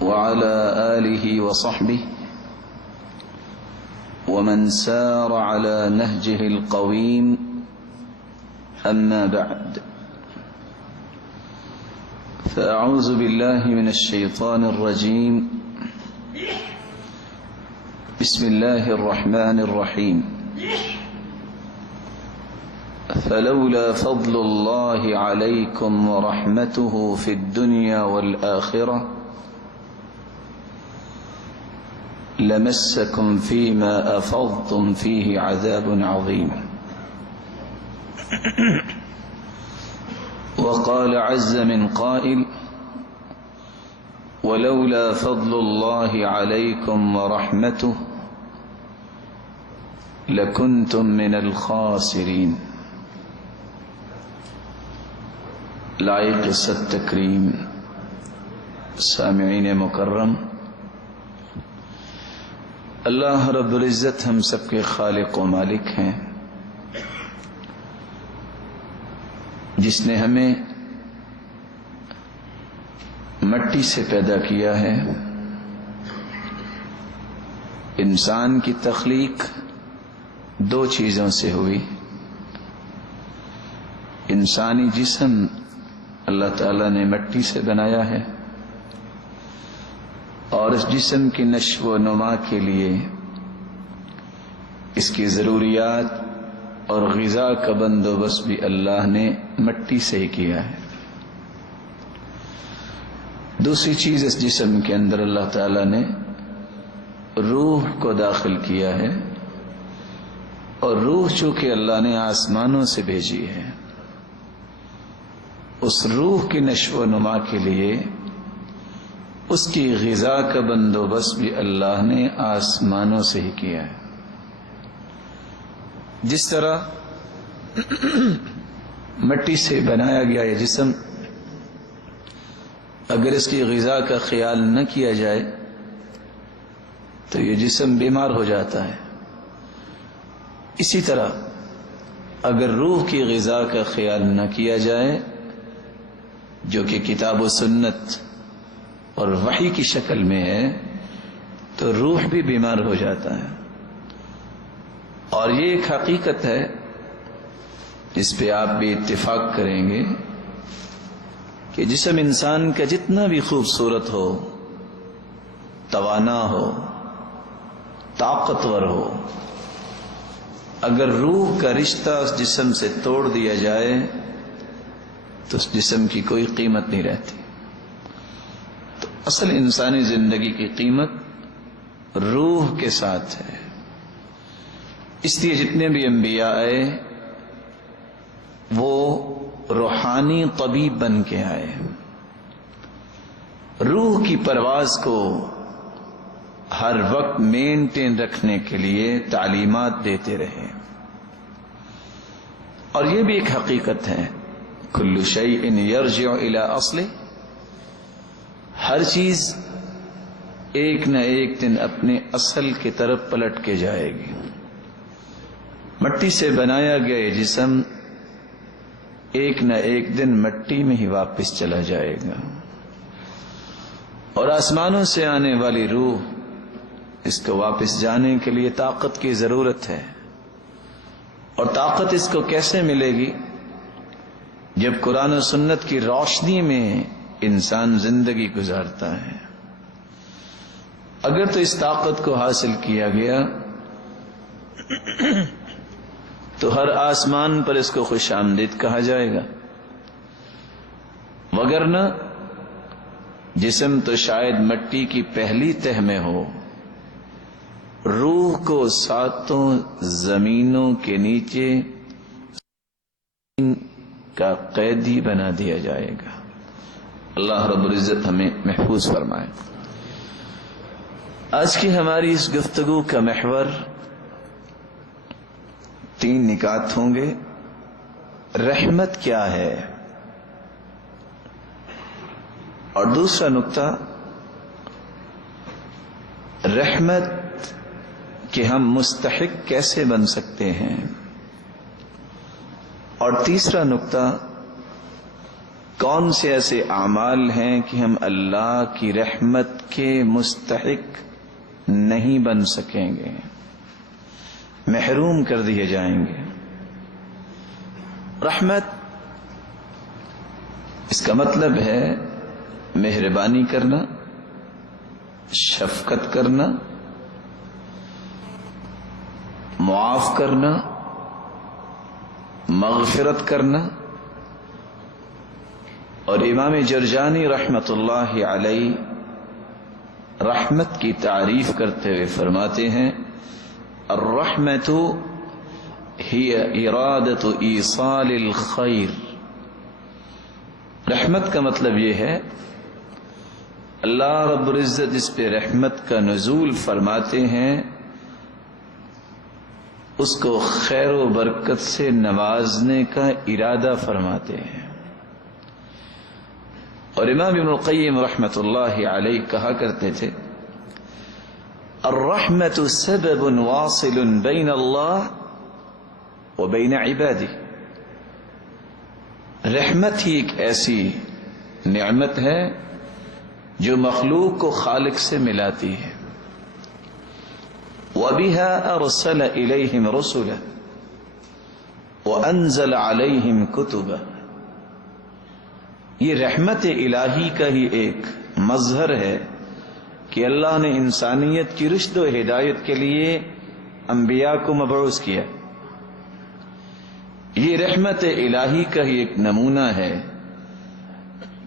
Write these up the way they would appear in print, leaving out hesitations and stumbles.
وعلى آله وصحبه ومن سار على نهجه القويم أما بعد فأعوذ بالله من الشيطان الرجيم بسم الله الرحمن الرحيم فلولا فضل الله عليكم ورحمته في الدنيا والآخرة لمسكم فيما أفضتم فيه عذاب عظيم. وقال عز من قائل ولولا فضل الله عليكم ورحمته لكنتم من الخاسرين. لائق عزت تکریم سامعین مکرم، اللہ رب العزت ہم سب کے خالق و مالک ہیں، جس نے ہمیں مٹی سے پیدا کیا ہے۔ انسان کی تخلیق دو چیزوں سے ہوئی۔ انسانی جسم اللہ تعالی نے مٹی سے بنایا ہے، اور اس جسم کی نشو و نما کے لیے اس کی ضروریات اور غذا کا بندوبست بھی اللہ نے مٹی سے ہی کیا ہے۔ دوسری چیز، اس جسم کے اندر اللہ تعالی نے روح کو داخل کیا ہے، اور روح چونکہ اللہ نے آسمانوں سے بھیجی ہے، اس روح کی نشو و نما کے لیے اس کی غذا کا بندوبست بھی اللہ نے آسمانوں سے ہی کیا ہے۔ جس طرح مٹی سے بنایا گیا یہ جسم، اگر اس کی غذا کا خیال نہ کیا جائے تو یہ جسم بیمار ہو جاتا ہے۔ اسی طرح اگر روح کی غذا کا خیال نہ کیا جائے، جو کہ کتاب و سنت اور وحی کی شکل میں ہے، تو روح بھی بیمار ہو جاتا ہے۔ اور یہ ایک حقیقت ہے جس پہ آپ بھی اتفاق کریں گے کہ جسم انسان کا جتنا بھی خوبصورت ہو، توانا ہو، طاقتور ہو، اگر روح کا رشتہ اس جسم سے توڑ دیا جائے تو اس جسم کی کوئی قیمت نہیں رہتی۔ تو اصل انسانی زندگی کی قیمت روح کے ساتھ ہے۔ اس لیے جتنے بھی انبیاء آئے وہ روحانی طبیب بن کے آئے، روح کی پرواز کو ہر وقت مینٹین رکھنے کے لیے تعلیمات دیتے رہے۔ اور یہ بھی ایک حقیقت ہے، کل شیء یرجع الی اصلہ، ہر چیز ایک نہ ایک دن اپنے اصل کی طرف پلٹ کے جائے گی۔ مٹی سے بنایا گیا یہ جسم ایک نہ ایک دن مٹی میں ہی واپس چلا جائے گا، اور آسمانوں سے آنے والی روح اس کو واپس جانے کے لیے طاقت کی ضرورت ہے۔ اور طاقت اس کو کیسے ملے گی؟ جب قرآن و سنت کی روشنی میں انسان زندگی گزارتا ہے۔ اگر تو اس طاقت کو حاصل کیا گیا تو ہر آسمان پر اس کو خوش آمدید کہا جائے گا، وگرنہ جسم تو شاید مٹی کی پہلی تہ میں ہو، روح کو ساتوں زمینوں کے نیچے کا قیدی بنا دیا جائے گا۔ اللہ رب العزت ہمیں محفوظ فرمائے۔ آج کی ہماری اس گفتگو کا محور 3 نکات ہوں گے۔ رحمت کیا ہے، اور دوسرا نقطہ رحمت کہ ہم مستحق کیسے بن سکتے ہیں، اور تیسرا نقطہ کون سے ایسے اعمال ہیں کہ ہم اللہ کی رحمت کے مستحق نہیں بن سکیں گے، محروم کر دیے جائیں گے؟ رحمت اس کا مطلب ہے مہربانی کرنا، شفقت کرنا، معاف کرنا، مغفرت کرنا. اور امام جرجانی رحمت اللہ علیہ رحمت کی تعریف کرتے ہوئے فرماتے ہیں الرحمت ہی ارادت ایصال الخیر. رحمت کا مطلب یہ ہے اللہ رب العزت اس پہ رحمت کا نزول فرماتے ہیں، اس کو خیر و برکت سے نوازنے کا ارادہ فرماتے ہیں. اور امام ابن القیم رحمت اللہ علیہ کہا کرتے تھے الرحمت سبب واصل بین اللہ و بین عبادہ. رحمت ہی ایک ایسی نعمت ہے جو مخلوق کو خالق سے ملاتی ہے. وَبِهَا أَرْسَلَ إِلَيْهِمْ رُسُلًا وَأَنزَلَ عَلَيْهِمْ كُتُبًا. یہ رحمت الہی کا ہی ایک مظہر ہے کہ اللہ نے انسانیت کی رشد و ہدایت کے لیے انبیاء کو مبعوث کیا. یہ رحمت الہی کا ہی ایک نمونہ ہے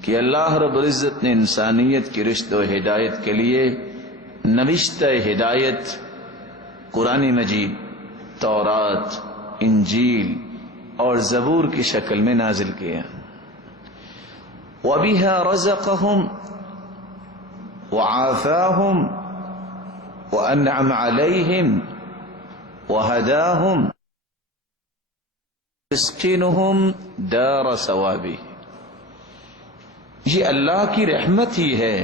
کہ اللہ رب العزت نے انسانیت کی رشد و ہدایت کے لیے نوشتہ ہدایت قرآن مجید، تورات، انجیل اور زبور کی شکل میں نازل کیا. وَبِهَا رَزَقَهُمْ وَعَافَاهُمْ وَأَنْعَمَ عَلَيْهِمْ وَهَدَاهُمْ يسكنهم دار ثوابه. یہ اللہ کی رحمت ہی ہے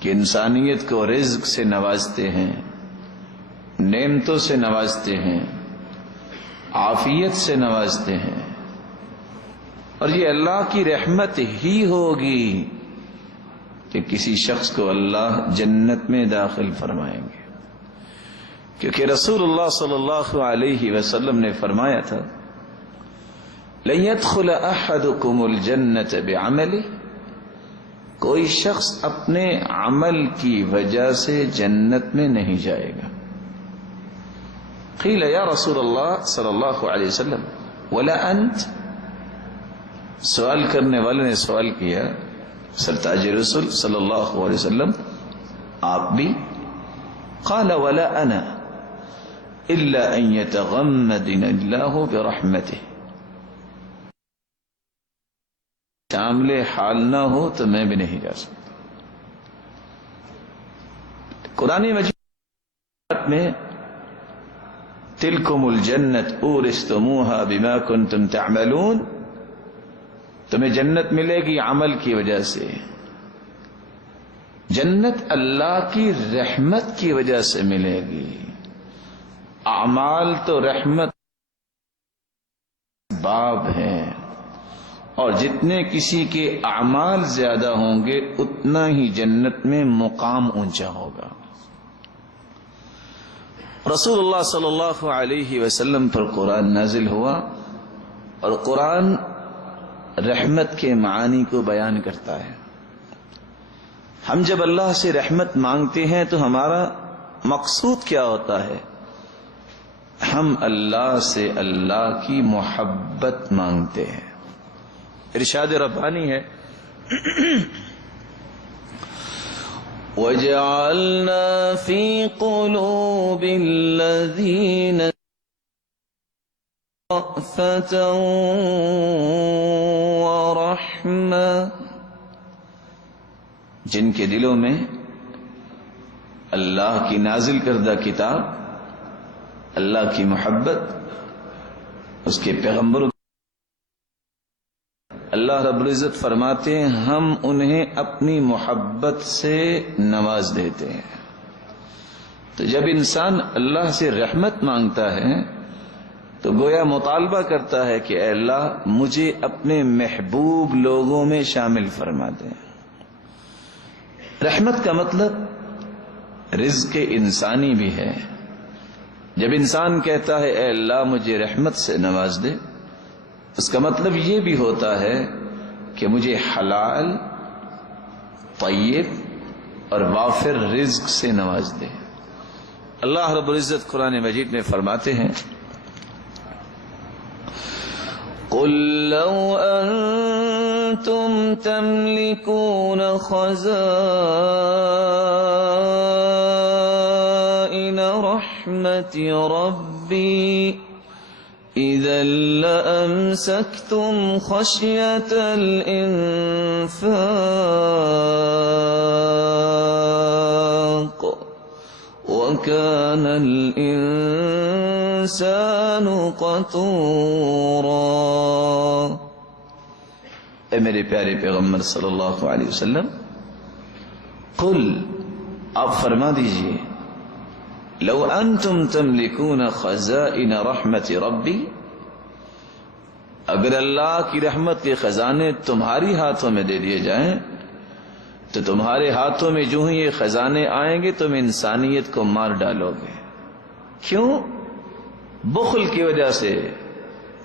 کہ انسانیت کو رزق سے نوازتے ہیں، نعمتوں سے نوازتے ہیں، عافیت سے نوازتے ہیں. اور یہ اللہ کی رحمت ہی ہوگی کہ کسی شخص کو اللہ جنت میں داخل فرمائیں گے. کیونکہ رسول اللہ صلی اللہ علیہ وسلم نے فرمایا تھا لن يدخل احدكم الجنة بعمله. کوئی شخص اپنے عمل کی وجہ سے جنت میں نہیں جائے گا. قیل یا رسول اللہ صلی اللہ علیہ وسلم ولا انت. سوال کرنے والے نے سوال کیا سرتاج رسول صلی اللہ علیہ وسلم آپ بھی؟ قال ولا انا الا ان يتغمدني الله برحمته. شامل حال نہ ہو تو میں بھی نہیں جا سکتا. قرآن مجید میں تلکم الجنت اورثتموها بما کنتم تعملون، تمہیں جنت ملے گی عمل کی وجہ سے. جنت اللہ کی رحمت کی وجہ سے ملے گی. اعمال تو رحمت باب ہیں، اور جتنے کسی کے اعمال زیادہ ہوں گے اتنا ہی جنت میں مقام اونچا ہوگا. رسول اللہ صلی اللہ علیہ وسلم پر قرآن نازل ہوا، اور قرآن رحمت کے معانی کو بیان کرتا ہے. ہم جب اللہ سے رحمت مانگتے ہیں تو ہمارا مقصود کیا ہوتا ہے؟ ہم اللہ سے اللہ کی محبت مانگتے ہیں. ارشاد ربانی ہے وَجَعَلْنَا فِي قُلُوبِ الَّذِينَ رَأْفَةً وَرَحْمَةً. جن کے دلوں میں اللہ کی نازل کردہ کتاب، اللہ کی محبت، اس کے پیغمبروں، اللہ رب العزت فرماتے ہیں ہم انہیں اپنی محبت سے نواز دیتے ہیں. تو جب انسان اللہ سے رحمت مانگتا ہے تو گویا مطالبہ کرتا ہے کہ اے اللہ مجھے اپنے محبوب لوگوں میں شامل فرما دے۔ رحمت کا مطلب رزق انسانی بھی ہے۔ جب انسان کہتا ہے اے اللہ مجھے رحمت سے نواز دے، اس کا مطلب یہ بھی ہوتا ہے کہ مجھے حلال، طیب اور وافر رزق سے نواز دے۔ اللہ رب العزت قرآن مجید میں فرماتے ہیں قل لو انتم تملكون خزائن رحمت ربی اذا لأمسكتم خشية الإنفاق وكان الإنسان قتورا۔ اے میرے پیارے پیغمبر صلی اللہ علیہ وسلم، قل آپ فرما دیجئے، لو انتم تملکون خزائن رحمت ربی، اگر اللہ کی رحمت کے خزانے تمہاری ہاتھوں میں دے دیے جائیں تو تمہارے ہاتھوں میں جو ہی یہ خزانے آئیں گے تم انسانیت کو مار ڈالو گے۔ کیوں؟ بخل کی وجہ سے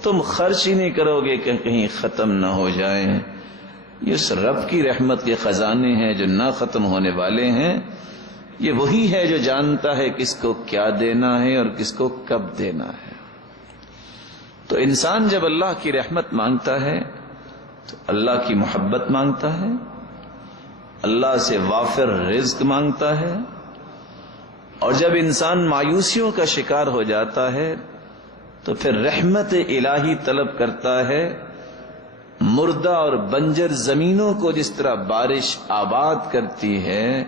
تم خرچ ہی نہیں کرو گے کہ کہیں ختم نہ ہو جائیں۔ یہ اس رب کی رحمت کے خزانے ہیں جو نہ ختم ہونے والے ہیں۔ یہ وہی ہے جو جانتا ہے کس کو کیا دینا ہے اور کس کو کب دینا ہے۔ تو انسان جب اللہ کی رحمت مانگتا ہے تو اللہ کی محبت مانگتا ہے، اللہ سے وافر رزق مانگتا ہے، اور جب انسان مایوسیوں کا شکار ہو جاتا ہے تو پھر رحمت الہی طلب کرتا ہے۔ مردہ اور بنجر زمینوں کو جس طرح بارش آباد کرتی ہے،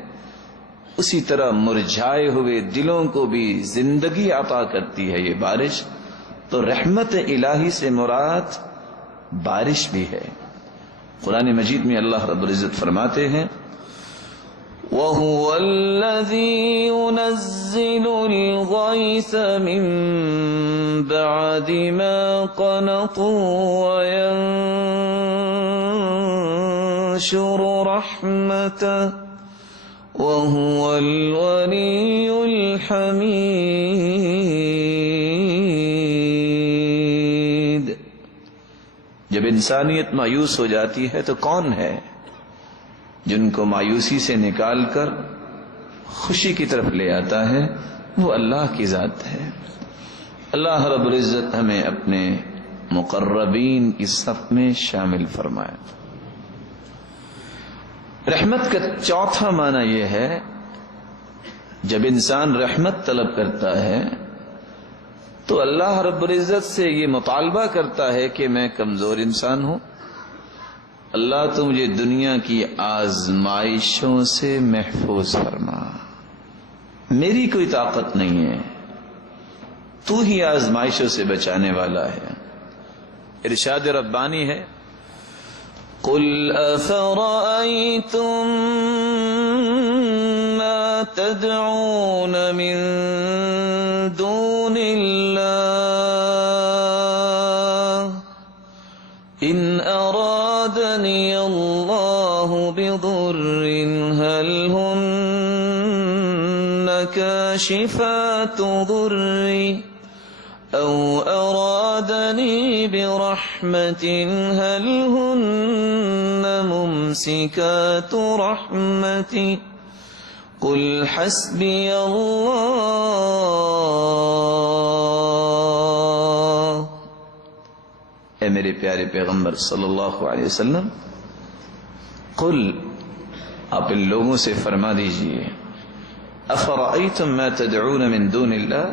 اسی طرح مرجھائے ہوئے دلوں کو بھی زندگی عطا کرتی ہے یہ بارش۔ تو رحمت الہی سے مراد بارش بھی ہے۔ قرآن مجید میں اللہ رب العزت فرماتے ہیں وَهُوَ الَّذِي يُنَزِّلُ الْغَيْثَ مِن بَعْدِ مَا قَنَطُوا وَيَنشُرُ رَحْمَتَهُ وَهُوَ الْوَلِيُّ الْحَمِيدُ۔ جب انسانیت مایوس ہو جاتی ہے تو کون ہے جن کو مایوسی سے نکال کر خوشی کی طرف لے آتا ہے؟ وہ اللہ کی ذات ہے۔ اللہ رب العزت ہمیں اپنے مقربین کی صف میں شامل فرمائے۔ رحمت کا چوتھا معنی یہ ہے، جب انسان رحمت طلب کرتا ہے تو اللہ رب العزت سے یہ مطالبہ کرتا ہے کہ میں کمزور انسان ہوں، اللہ تو مجھے دنیا کی آزمائشوں سے محفوظ فرما، میری کوئی طاقت نہیں ہے، تو ہی آزمائشوں سے بچانے والا ہے۔ ارشاد ربانی ہے قل افرأيتم ما تدعون من دون الله ان ارادني الله بضر هل هن كاشفات ضري أو أرادني برحمة هل هن ممسكات رحمتي قل حسبي الله۔ اے میرے پیارے پیغمبر صلی اللہ علیہ وسلم، قل آپ ان لوگوں سے فرما دیجئے افرأيتم ما تدعون من دون الله،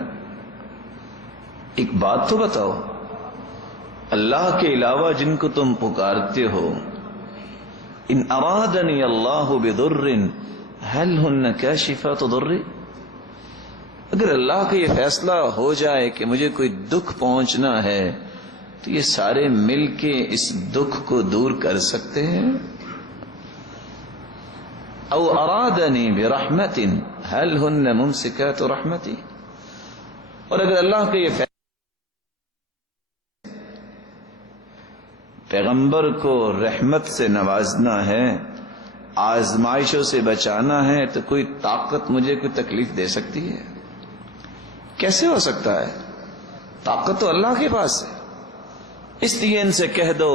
ایک بات تو بتاؤ، اللہ کے علاوہ جن کو تم پکارتے ہو، ان ارادنی اللہ بضر هل هن کاشفات ضری، اگر اللہ کا یہ فیصلہ ہو جائے کہ مجھے کوئی دکھ پہنچنا ہے تو یہ سارے مل کے اس دکھ کو دور کر سکتے ہیں؟ او ارادنی برحمت هل هن ممسکات رحمتی، اور اگر اللہ کا یہ پیغمبر کو رحمت سے نوازنا ہے، آزمائشوں سے بچانا ہے، تو کوئی طاقت مجھے کوئی تکلیف دے سکتی ہے؟ کیسے ہو سکتا ہے؟ طاقت تو اللہ کے پاس ہے۔ اس لیے ان سے کہہ دو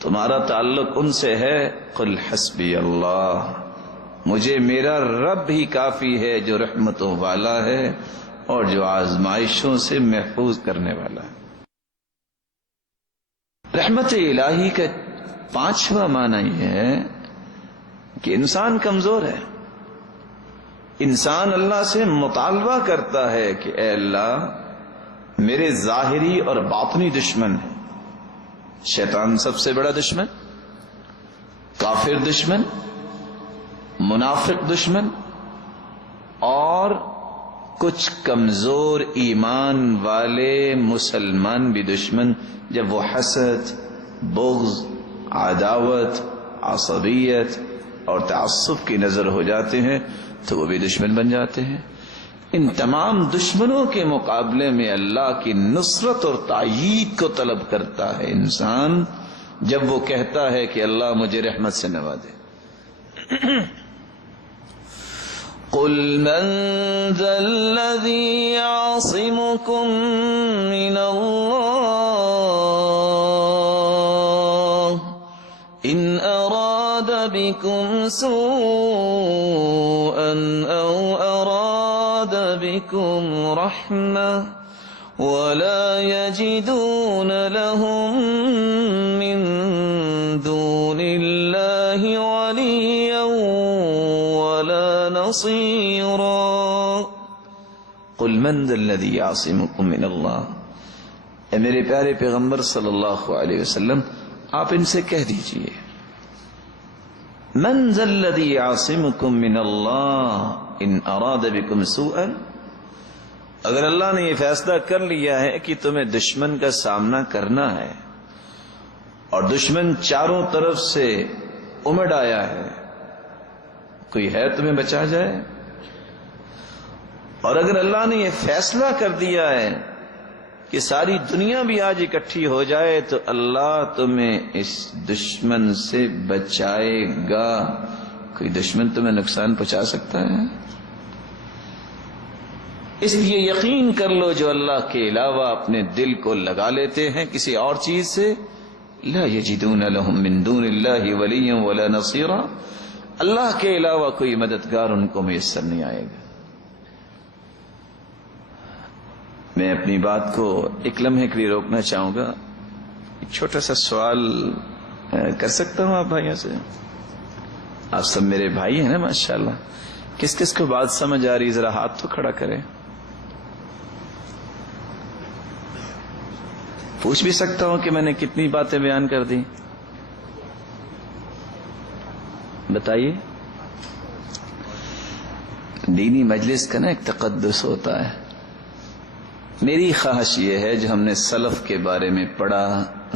تمہارا تعلق ان سے ہے، قل حسبی اللہ، مجھے میرا رب ہی کافی ہے، جو رحمتوں والا ہے اور جو آزمائشوں سے محفوظ کرنے والا ہے۔ رحمت الہی کا پانچواں معنی یہ ہے کہ انسان کمزور ہے، انسان اللہ سے مطالبہ کرتا ہے کہ اے اللہ میرے ظاہری اور باطنی دشمن ہیں، شیطان سب سے بڑا دشمن، کافر دشمن، منافق دشمن، اور کچھ کمزور ایمان والے مسلمان بھی دشمن، جب وہ حسد، بغض، عداوت، عصبیت اور تعصب کی نظر ہو جاتے ہیں تو وہ بھی دشمن بن جاتے ہیں۔ ان تمام دشمنوں کے مقابلے میں اللہ کی نصرت اور تائید کو طلب کرتا ہے انسان، جب وہ کہتا ہے کہ اللہ مجھے رحمت سے نوازے۔ قل من ذا الذی یعصمکم من اللہ ان اراد بکم سوءا او اراد بكم رحمة ولا يجدون لهم من دون الله وليا ولا نصيرا قل من ذا الذي يعصمكم من الله، اے میرے پیارے پیغمبر صلی اللہ علیہ وسلم آپ ان سے کہہ دیجئے، من ذا الذي يعصمكم من الله ان اراد بكم سوءا، اگر اللہ نے یہ فیصلہ کر لیا ہے کہ تمہیں دشمن کا سامنا کرنا ہے اور دشمن چاروں طرف سے امڑ آیا ہے، کوئی ہے تمہیں بچا جائے؟ اور اگر اللہ نے یہ فیصلہ کر دیا ہے کہ ساری دنیا بھی آج اکٹھی ہو جائے تو اللہ تمہیں اس دشمن سے بچائے گا، کوئی دشمن تمہیں نقصان پہنچا سکتا ہے؟ اس لیے یقین کر لو جو اللہ کے علاوہ اپنے دل کو لگا لیتے ہیں کسی اور چیز سے، لا یجدون لهم من دون اللہ ولیا ولا نصیرا، اللہ کے علاوہ کوئی مددگار ان کو میسر نہیں آئے گا۔ میں اپنی بات کو ایک لمحے کے لیے روکنا چاہوں گا، ایک چھوٹا سا سوال کر سکتا ہوں آپ بھائیوں سے؟ آپ سب میرے بھائی ہیں نا ماشاءاللہ، کس کس کو بات سمجھ آ رہی ذرا ہاتھ تو کھڑا کریں۔ پوچھ بھی سکتا ہوں کہ میں نے کتنی باتیں بیان کر دی؟ بتائیے۔ دینی مجلس کا نا ایک تقدس ہوتا ہے۔ میری خواہش یہ ہے جو ہم نے سلف کے بارے میں پڑھا،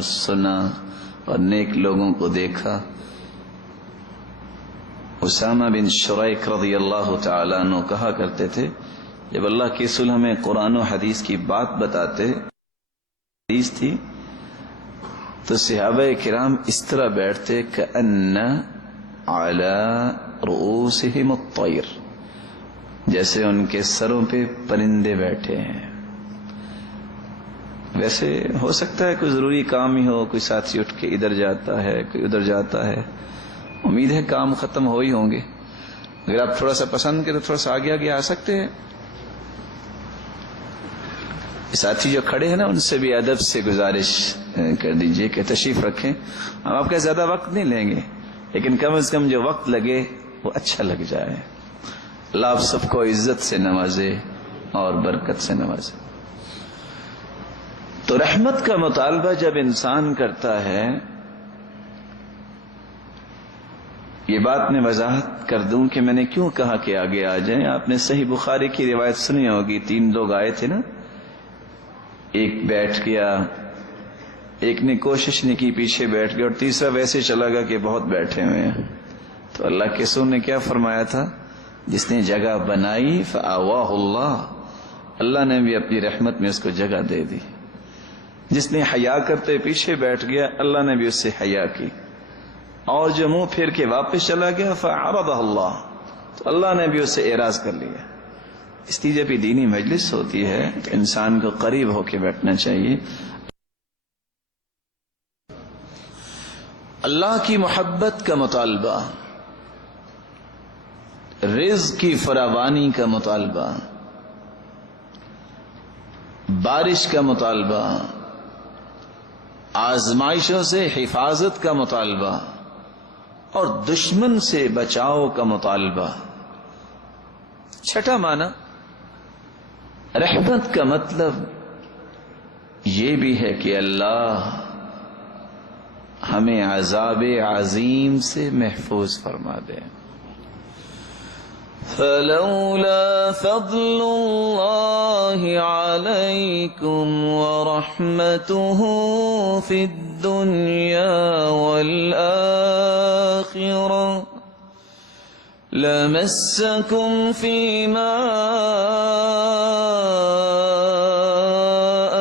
سنا اور نیک لوگوں کو دیکھا، اسامہ بن شریک رضی اللہ تعالیٰ عنہ کہا کرتے تھے جب اللہ کے رسول ہمیں قرآن و حدیث کی بات بتاتے، حدیث تھی تو صحابہ کرام اس طرح بیٹھتے کأن علی رؤوسہم الطیر، جیسے ان کے سروں پہ پرندے بیٹھے ہیں۔ ویسے ہو سکتا ہے کوئی ضروری کام ہی ہو، کوئی ساتھی اٹھ کے ادھر جاتا ہے، کوئی ادھر جاتا ہے، امید ہے کام ختم ہو ہی ہوں گے۔ اگر آپ تھوڑا سا پسند کریں تو تھوڑا سا آگے آگے آ سکتے ہیں۔ ساتھی جو کھڑے ہیں نا ان سے بھی ادب سے گزارش کر دیجئے کہ تشریف رکھیں، ہم آپ کا زیادہ وقت نہیں لیں گے لیکن کم از کم جو وقت لگے وہ اچھا لگ جائے۔ اللہ آپ سب کو عزت سے نوازے اور برکت سے نوازے۔ تو رحمت کا مطالبہ جب انسان کرتا ہے، یہ بات میں وضاحت کر دوں کہ میں نے کیوں کہا کہ آگے آ جائیں۔ آپ نے صحیح بخاری کی روایت سنی ہوگی، 3 لوگ آئے تھے نا، ایک بیٹھ گیا، ایک نے کوشش نہیں کی پیچھے بیٹھ گیا، اور تیسرا ویسے چلا گیا کہ بہت بیٹھے ہوئے ہیں۔ تو اللہ کے رسول نے کیا فرمایا تھا؟ جس نے جگہ بنائی فآواہ اللہ، اللہ نے بھی اپنی رحمت میں اس کو جگہ دے دی۔ جس نے حیا کرتے پیچھے بیٹھ گیا اللہ نے بھی اس سے حیا کی، اور جو منہ پھیر کے واپس چلا گیا فعرضہ اللہ، تو اللہ نے بھی اس سے اعراض کر لیا۔ اس لیے جب یہ دینی مجلس ہوتی ہے تو انسان کو قریب ہو کے بیٹھنا چاہیے۔ اللہ کی محبت کا مطالبہ، رزق کی فراوانی کا مطالبہ، بارش کا مطالبہ، آزمائشوں سے حفاظت کا مطالبہ اور دشمن سے بچاؤ کا مطالبہ۔ چھٹا معنی رحمت کا مطلب یہ بھی ہے کہ اللہ ہمیں عذاب عظیم سے محفوظ فرما دے۔ فلولا فضل اللہ علیکم ورحمتہ فی الدنیا والآخرہ لمسکم فیما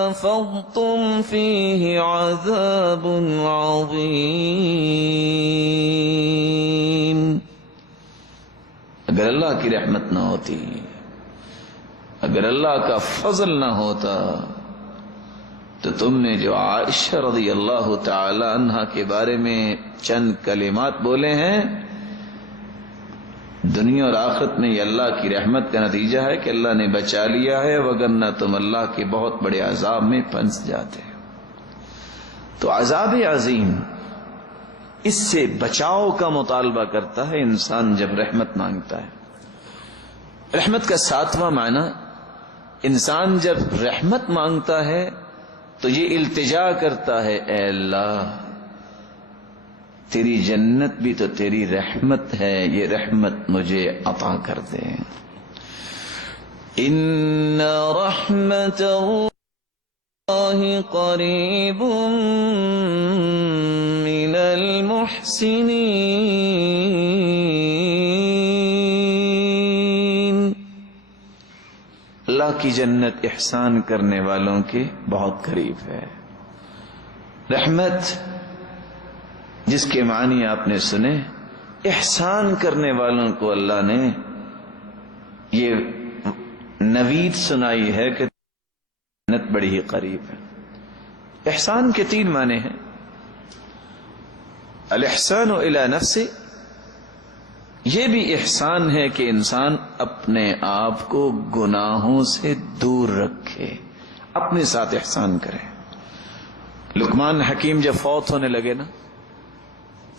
افضتم فیہ عذاب عظیم۔ اگر اللہ کی رحمت نہ ہوتی، اگر اللہ کا فضل نہ ہوتا تو تم نے جو عائشہ رضی اللہ تعالی عنہا کے بارے میں چند کلمات بولے ہیں، دنیا اور آخرت میں یہ اللہ کی رحمت کا نتیجہ ہے کہ اللہ نے بچا لیا ہے، وگرنہ تم اللہ کے بہت بڑے عذاب میں پھنس جاتے۔ تو عذاب عظیم، اس سے بچاؤ کا مطالبہ کرتا ہے انسان جب رحمت مانگتا ہے۔ رحمت کا ساتواں معنی، انسان جب رحمت مانگتا ہے تو یہ التجا کرتا ہے، اے اللہ تیری جنت بھی تو تیری رحمت ہے، یہ رحمت مجھے عطا کر دے۔ ان رحمت اللہ قریب من المحسنین، اللہ کی جنت احسان کرنے والوں کے بہت قریب ہے۔ رحمت جس کے معنی آپ نے سنے، احسان کرنے والوں کو اللہ نے یہ نوید سنائی ہے کہ جنت بڑی ہی قریب ہے۔ احسان کے 3 معنی ہیں۔ الاحسان الی نفسہ، یہ بھی احسان ہے کہ انسان اپنے آپ کو گناہوں سے دور رکھے، اپنے ساتھ احسان کرے۔ لقمان حکیم جب فوت ہونے لگے نا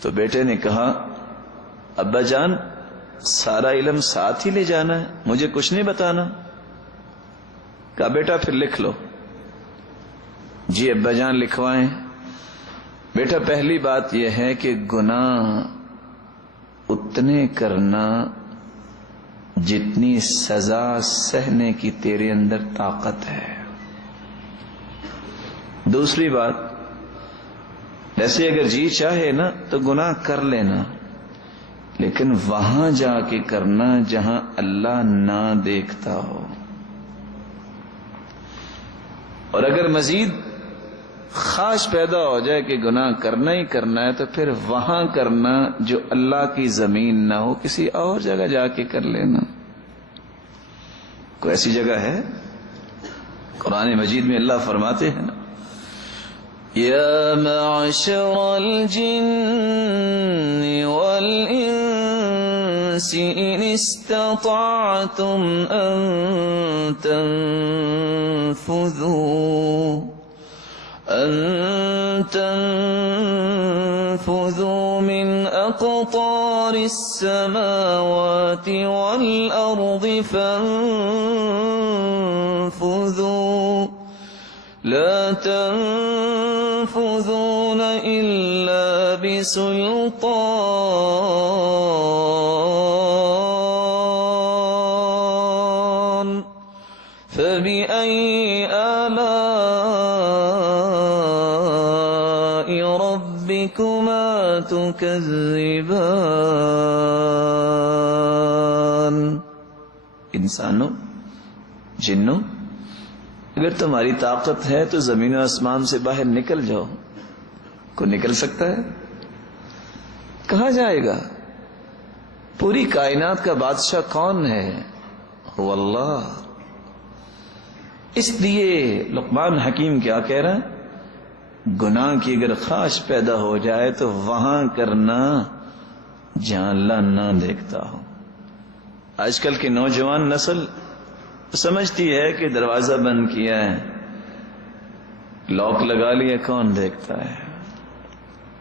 تو بیٹے نے کہا، ابا جان سارا علم ساتھ ہی لے جانا ہے، مجھے کچھ نہیں بتانا؟ کہا بیٹا پھر لکھ لو۔ جی ابا جان لکھوائیں۔ بیٹا پہلی بات یہ ہے کہ گناہ اتنے کرنا جتنی سزا سہنے کی تیرے اندر طاقت ہے۔ دوسری بات، ویسے اگر جی چاہے نا تو گناہ کر لینا، لیکن وہاں جا کے کرنا جہاں اللہ نہ دیکھتا ہو، اور اگر مزید خواہش پیدا ہو جائے کہ گناہ کرنا ہی کرنا ہے تو پھر وہاں کرنا جو اللہ کی زمین نہ ہو، کسی اور جگہ جا کے کر لینا۔ کوئی ایسی جگہ ہے؟ قرآن مجید میں اللہ فرماتے ہیں نا، یا معشر الجن والانس ان استطعتم ان تنفذوا من اقطار السماوات والارض فانفذوا لا تنفذون الا بسلطان فبأي آلاء ربكما تكذبان۔ انسانوں، جنوں، اگر تمہاری طاقت ہے تو زمین و آسمان سے باہر نکل جاؤ. کوئی نکل سکتا ہے؟ کہاں جائے گا؟ پوری کائنات کا بادشاہ کون ہے؟ هو اللہ. اس لیے لقمان حکیم کیا کہہ رہا ہے؟ گناہ کی اگر خواہش پیدا ہو جائے تو وہاں کرنا جہاں اللہ نہ دیکھتا ہو. آج کل کی نوجوان نسل سمجھتی ہے کہ دروازہ بند کیا ہے، لاک لگا لیا، کون دیکھتا ہے؟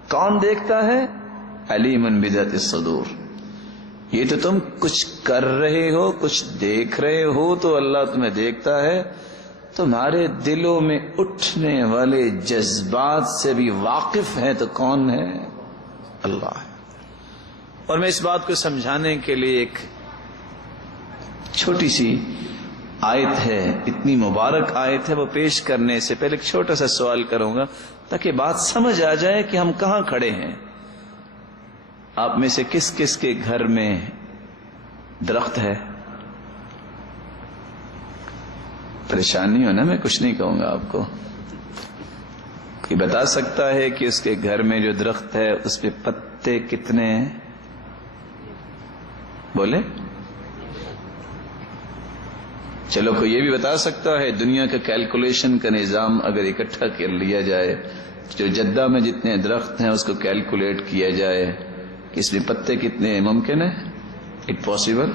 کون دیکھتا ہے؟ علیم بذات الصدور. یہ تو تم کچھ کر رہے ہو، کچھ دیکھ رہے ہو تو اللہ تمہیں دیکھتا ہے. تمہارے دلوں میں اٹھنے والے جذبات سے بھی واقف ہے تو کون ہے؟ اللہ ہے. اور میں اس بات کو سمجھانے کے لیے ایک چھوٹی سی آیت ہے، اتنی مبارک آیت ہے، وہ پیش کرنے سے پہلے ایک چھوٹا سا سوال کروں گا تاکہ بات سمجھ آ جائے کہ ہم کہاں کھڑے ہیں. آپ میں سے کس کس کے گھر میں درخت ہے؟ پریشانی ہو نا، میں کچھ نہیں کہوں گا آپ کو. کوئی بتا سکتا ہے کہ اس کے گھر میں جو درخت ہے اس پہ پتے کتنے ہیں؟ بولے. چلو کوئی یہ بھی بتا سکتا ہے دنیا کا کیلکولیشن کا نظام اگر اکٹھا کر لیا جائے، جو جدہ میں جتنے درخت ہیں اس کو کیلکولیٹ کیا جائے کہ اس میں پتے کتنے ہیں، ممکن ہے؟ It possible?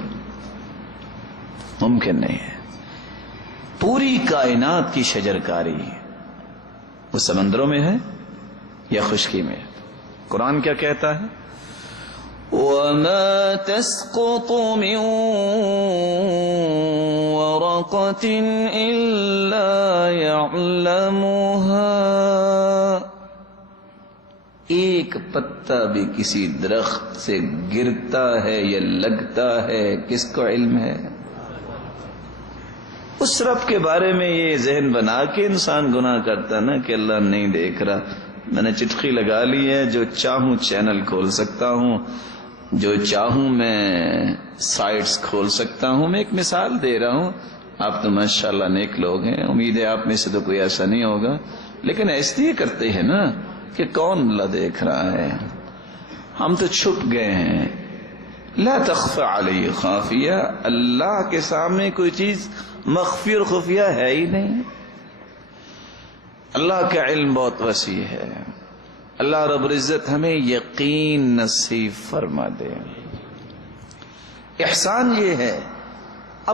ممکن نہیں ہے. پوری کائنات کی شجرکاری وہ سمندروں میں ہے یا خشکی میں؟ قرآن کیا کہتا ہے؟ وَمَا تَسْقُطُ مِن وَرَقَةٍ إِلَّا يَعْلَمُهَا. ایک پتا بھی کسی درخت سے گرتا ہے یا لگتا ہے، کس کو علم ہے؟ اس رب کے بارے میں یہ ذہن بنا کے انسان گناہ کرتا نا کہ اللہ نہیں دیکھ رہا. میں نے چٹکی لگا لی ہے، جو چاہوں چینل کھول سکتا ہوں، جو چاہوں میں سائٹس کھول سکتا ہوں. میں ایک مثال دے رہا ہوں. آپ تو ماشاءاللہ نیک لوگ ہیں، امید ہے آپ میں سے تو کوئی ایسا نہیں ہوگا، لیکن ایسے ہی کرتے ہیں نا کہ کون اللہ دیکھ رہا ہے. ہم تو چھپ گئے ہیں. لا تخفى علی خافیہ. اللہ کے سامنے کوئی چیز مخفی اور خفیہ ہے ہی نہیں. اللہ کا علم بہت وسیع ہے. اللہ رب العزت ہمیں یقین نصیب فرما دے. احسان یہ ہے،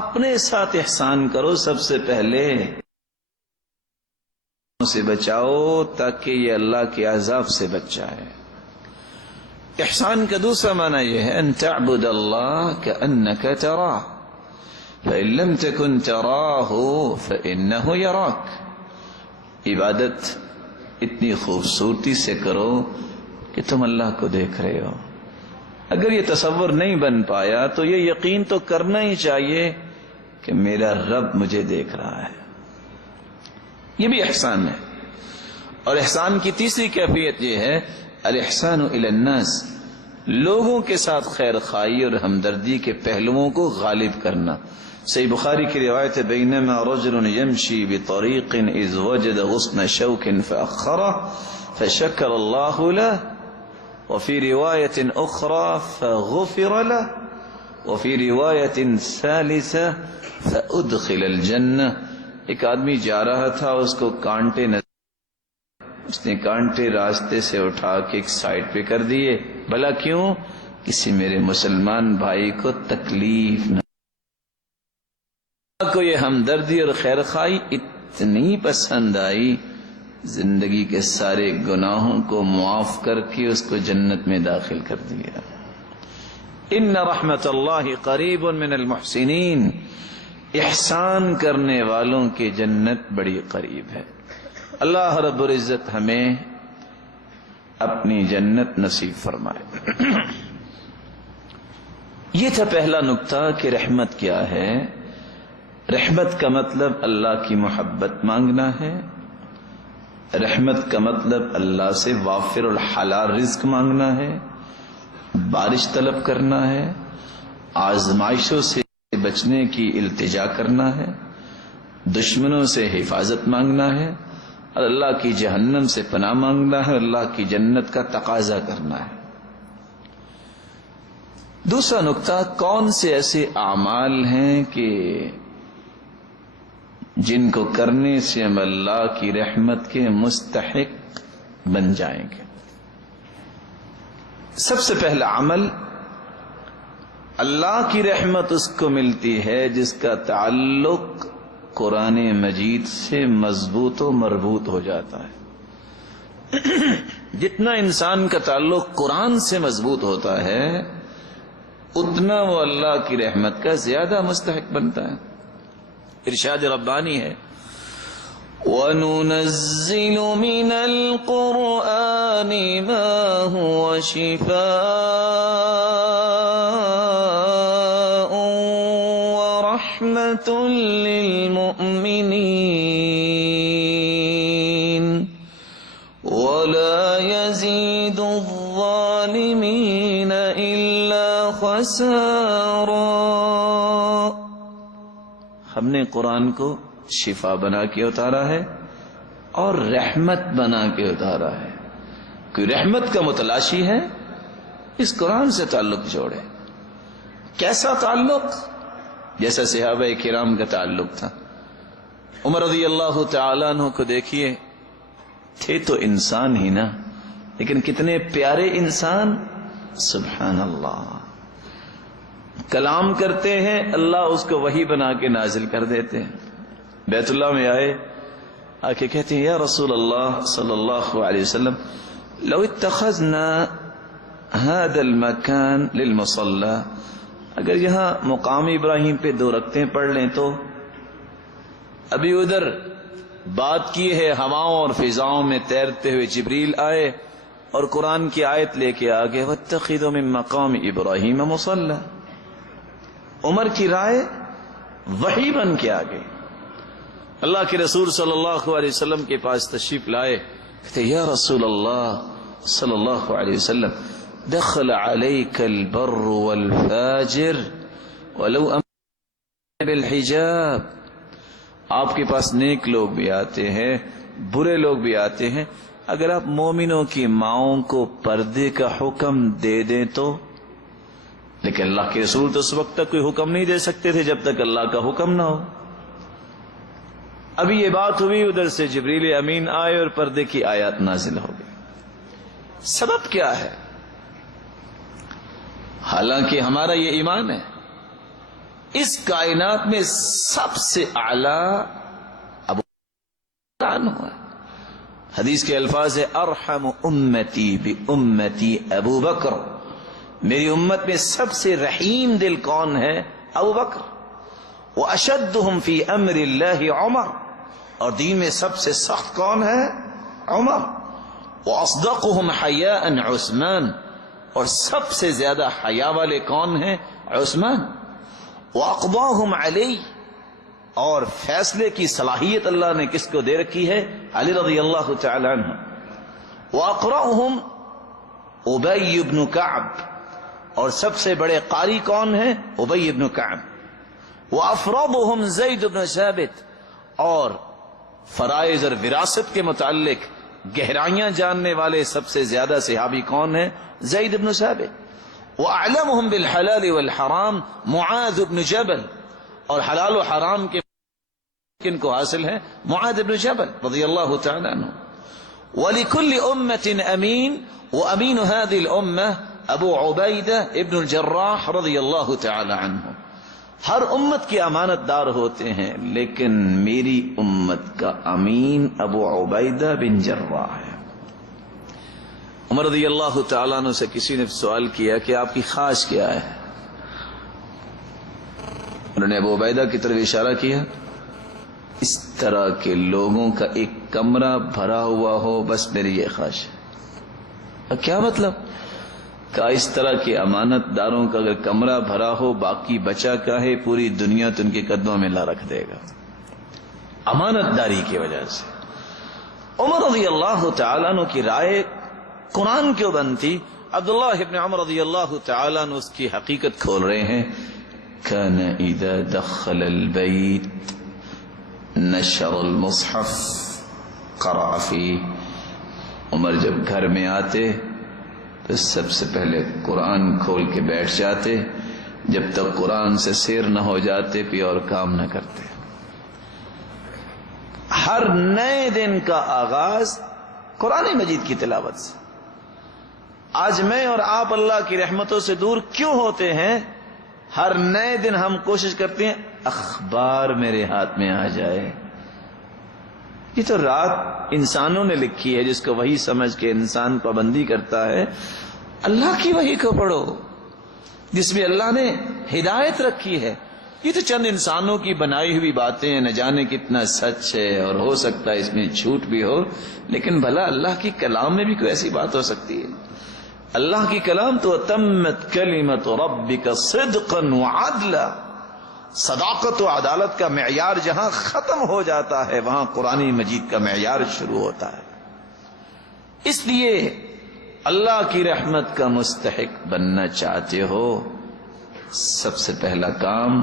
اپنے ساتھ احسان کرو. سب سے پہلے سے بچاؤ تاکہ یہ اللہ کے عذاب سے بچ جائے. احسان کا دوسرا معنی یہ ہے ان تعبد اللہ کأنک تراہ فإن لم تكن تراہ فإنہ یراک. عبادت اتنی خوبصورتی سے کرو کہ تم اللہ کو دیکھ رہے ہو. اگر یہ تصور نہیں بن پایا تو یہ یقین تو کرنا ہی چاہیے کہ میرا رب مجھے دیکھ رہا ہے. یہ بھی احسان ہے. اور احسان کی تیسری کیفیت یہ ہے الاحسان الی الناس. لوگوں کے ساتھ خیر خواہی اور ہمدردی کے پہلوؤں کو غالب کرنا. صحیح بخاری کی روایت ہے بینما رجل یمشی بطریق اذ وجد غصن شوک فأخرہ فشکر اللہ له وفی روایت اخرى فغفر له وفی روایت ثالثہ فأدخل الجنہ. ایک آدمی جا رہا تھا، اس کو کانٹے اس نے کانٹے راستے سے اٹھا کے ایک سائڈ پہ کر دیے. بھلا کیوں؟ کسی میرے مسلمان بھائی کو تکلیف نہ. کو یہ ہمدردی اور خیر خواہی اتنی پسند آئی، زندگی کے سارے گناہوں کو معاف کر کے اس کو جنت میں داخل کر دیا. ان رحمت اللہ قریب من المحسنین. احسان کرنے والوں کی جنت بڑی قریب ہے. اللہ رب العزت ہمیں اپنی جنت نصیب فرمائے. یہ تھا پہلا نقطہ کہ رحمت کیا ہے. رحمت کا مطلب اللہ کی محبت مانگنا ہے. رحمت کا مطلب اللہ سے وافر الحلال رزق مانگنا ہے، بارش طلب کرنا ہے، آزمائشوں سے بچنے کی التجا کرنا ہے. دشمنوں سے حفاظت مانگنا ہے اور اللہ کی جہنم سے پناہ مانگنا ہے، اللہ کی جنت کا تقاضا کرنا ہے۔ دوسرا نقطہ، کون سے ایسے اعمال ہیں کہ جن کو کرنے سے ہم اللہ کی رحمت کے مستحق بن جائیں گے۔ سب سے پہلا عمل، اللہ کی رحمت اس کو ملتی ہے جس کا تعلق قرآن مجید سے مضبوط و مربوط ہو جاتا ہے۔ جتنا انسان کا تعلق قرآن سے مضبوط ہوتا ہے اتنا وہ اللہ کی رحمت کا زیادہ مستحق بنتا ہے۔ ارشاد ربانی ہے، وَنُنَزِّلُ مِنَ الْقُرْآنِ مَا هُوَ شِفَاءٌ وَرَحْمَةٌ لِّلْمُؤْمِنِينَ وَلَا يَزِيدُ الظَّالِمِينَ إِلَّا خَسَارًا۔ ہم نے قرآن کو شفا بنا کے اتارا ہے اور رحمت بنا کے اتارا ہے۔ کوئی رحمت کا متلاشی ہے اس قرآن سے تعلق جوڑے۔ کیسا تعلق؟ جیسا صحابہ کرام کا تعلق تھا۔ عمر رضی اللہ تعالیٰ عنہ کو دیکھیے، تھے تو انسان ہی نا، لیکن کتنے پیارے انسان، سبحان اللہ۔ کلام کرتے ہیں، اللہ اس کو وحی بنا کے نازل کر دیتے ہیں۔ بیت اللہ میں آئے، آ کے کہتے ہیں یا رسول اللہ صلی اللہ علیہ وسلم، لو اتخذنا هذا المكان للمصلى، اگر یہاں مقام ابراہیم پہ 2 رکعتیں پڑھ لیں تو۔ ابھی ادھر بات کی ہے، ہواؤں اور فضاؤں میں تیرتے ہوئے جبریل آئے اور قرآن کی آیت لے کے آگے، واتخذوا من مقام ابراہیم مصلی۔ عمر کی رائے وحی بن کے آگے اللہ کے رسول صلی اللہ علیہ وسلم کے پاس تشریف لائے، کہتے یا رسول اللہ صلی اللہ علیہ وسلم، دخل علیک البر والفاجر ولو امر بالحجاب۔ آپ کے پاس نیک لوگ بھی آتے ہیں، برے لوگ بھی آتے ہیں، اگر آپ مومنوں کی ماؤں کو پردے کا حکم دے دیں تو۔ لیکن اللہ کے رسول تو اس وقت تک کوئی حکم نہیں دے سکتے تھے جب تک اللہ کا حکم نہ ہو۔ ابھی یہ بات ہوئی، ادھر سے جبریل امین آئے اور پردے کی آیات نازل ہو گئی۔ سبب کیا ہے؟ حالانکہ ہمارا یہ ایمان ہے اس کائنات میں سب سے اعلیٰ ابو بکر ہے۔ حدیث کے الفاظ ہے، ارحم امتی بامتی ابو بکر، میری امت میں سب سے رحیم دل کون ہے؟ ابو بکر۔ واشدہم فی امر اللہ عمر، اور دین میں سب سے سخت کون ہے؟ عمر۔ واصدقہم حیاء عثمان، اور سب سے زیادہ حیا والے کون ہیں؟ عثمان۔ واقضاہم علی، اور فیصلے کی صلاحیت اللہ نے کس کو دے رکھی ہے؟ علی رضی اللہ تعالی عنہ۔ واقرأہم ابی بن کعب، اور سب سے بڑے قاری کون ہیں؟ ابی بن کعب۔ وافرضہم زید بن ثابت، اور فرائض اور وراثت کے متعلق گہرائیاں جاننے والے سب سے زیادہ صحابی کون ہیں؟ زید بن ثابت۔ واعلمہم بالحلال والحرام معاذ بن جبل، اور حلال و حرام کے کن کو حاصل ہے؟ معاذ بن جبل رضی اللہ تعالی عنہ۔ ولکل امۃ امین، وامین هذه الامہ ابو عبیدہ ابن الجراح رضی اللہ تعالی عنہ۔ ہر امت کے امانت دار ہوتے ہیں، لیکن میری امت کا امین ابو عبیدہ بن جراح ہے۔ عمر رضی اللہ تعالیٰ عنہ سے کسی نے سوال کیا کہ آپ کی خواہش کیا ہے؟ انہوں نے ابو عبیدہ کی طرف اشارہ کیا، اس طرح کے لوگوں کا ایک کمرہ بھرا ہوا ہو، بس میری یہ خواہش ہے۔ کیا مطلب؟ کہ اس طرح کے امانت داروں کا اگر کمرہ بھرا ہو، باقی بچا کیا ہے، پوری دنیا تو ان کے قدموں میں لا رکھ دے گا، امانت داری کی وجہ سے۔ عمر رضی اللہ تعالیٰ عنہ کی رائے قرآن کیوں بنتی؟ عبداللہ ابن عمر رضی اللہ تعالیٰ عنہ اس کی حقیقت کھول رہے ہیں۔ کان اذا دخل البیت نشر المصحف قرأ فی، عمر جب گھر میں آتے تو سب سے پہلے قرآن کھول کے بیٹھ جاتے، جب تک قرآن سے سیر نہ ہو جاتے کوئی اور کام نہ کرتے۔ ہر نئے دن کا آغاز قرآن مجید کی تلاوت سے۔ آج میں اور آپ اللہ کی رحمتوں سے دور کیوں ہوتے ہیں؟ ہر نئے دن ہم کوشش کرتے ہیں اخبار میرے ہاتھ میں آ جائے۔ یہ تو رات انسانوں نے لکھی ہے، جس کو وحی سمجھ کے انسان پابندی کرتا ہے۔ اللہ کی وحی کو پڑھو جس میں اللہ نے ہدایت رکھی ہے۔ یہ تو چند انسانوں کی بنائی ہوئی باتیں ہیں، نہ جانے کتنا سچ ہے، اور ہو سکتا ہے اس میں جھوٹ بھی ہو، لیکن بھلا اللہ کی کلام میں بھی کوئی ایسی بات ہو سکتی ہے؟ اللہ کی کلام تو تمت کلمت ربک صدقا وعدلا، صداقت و عدالت کا معیار جہاں ختم ہو جاتا ہے وہاں قرآن مجید کا معیار شروع ہوتا ہے۔ اس لیے اللہ کی رحمت کا مستحق بننا چاہتے ہو، سب سے پہلا کام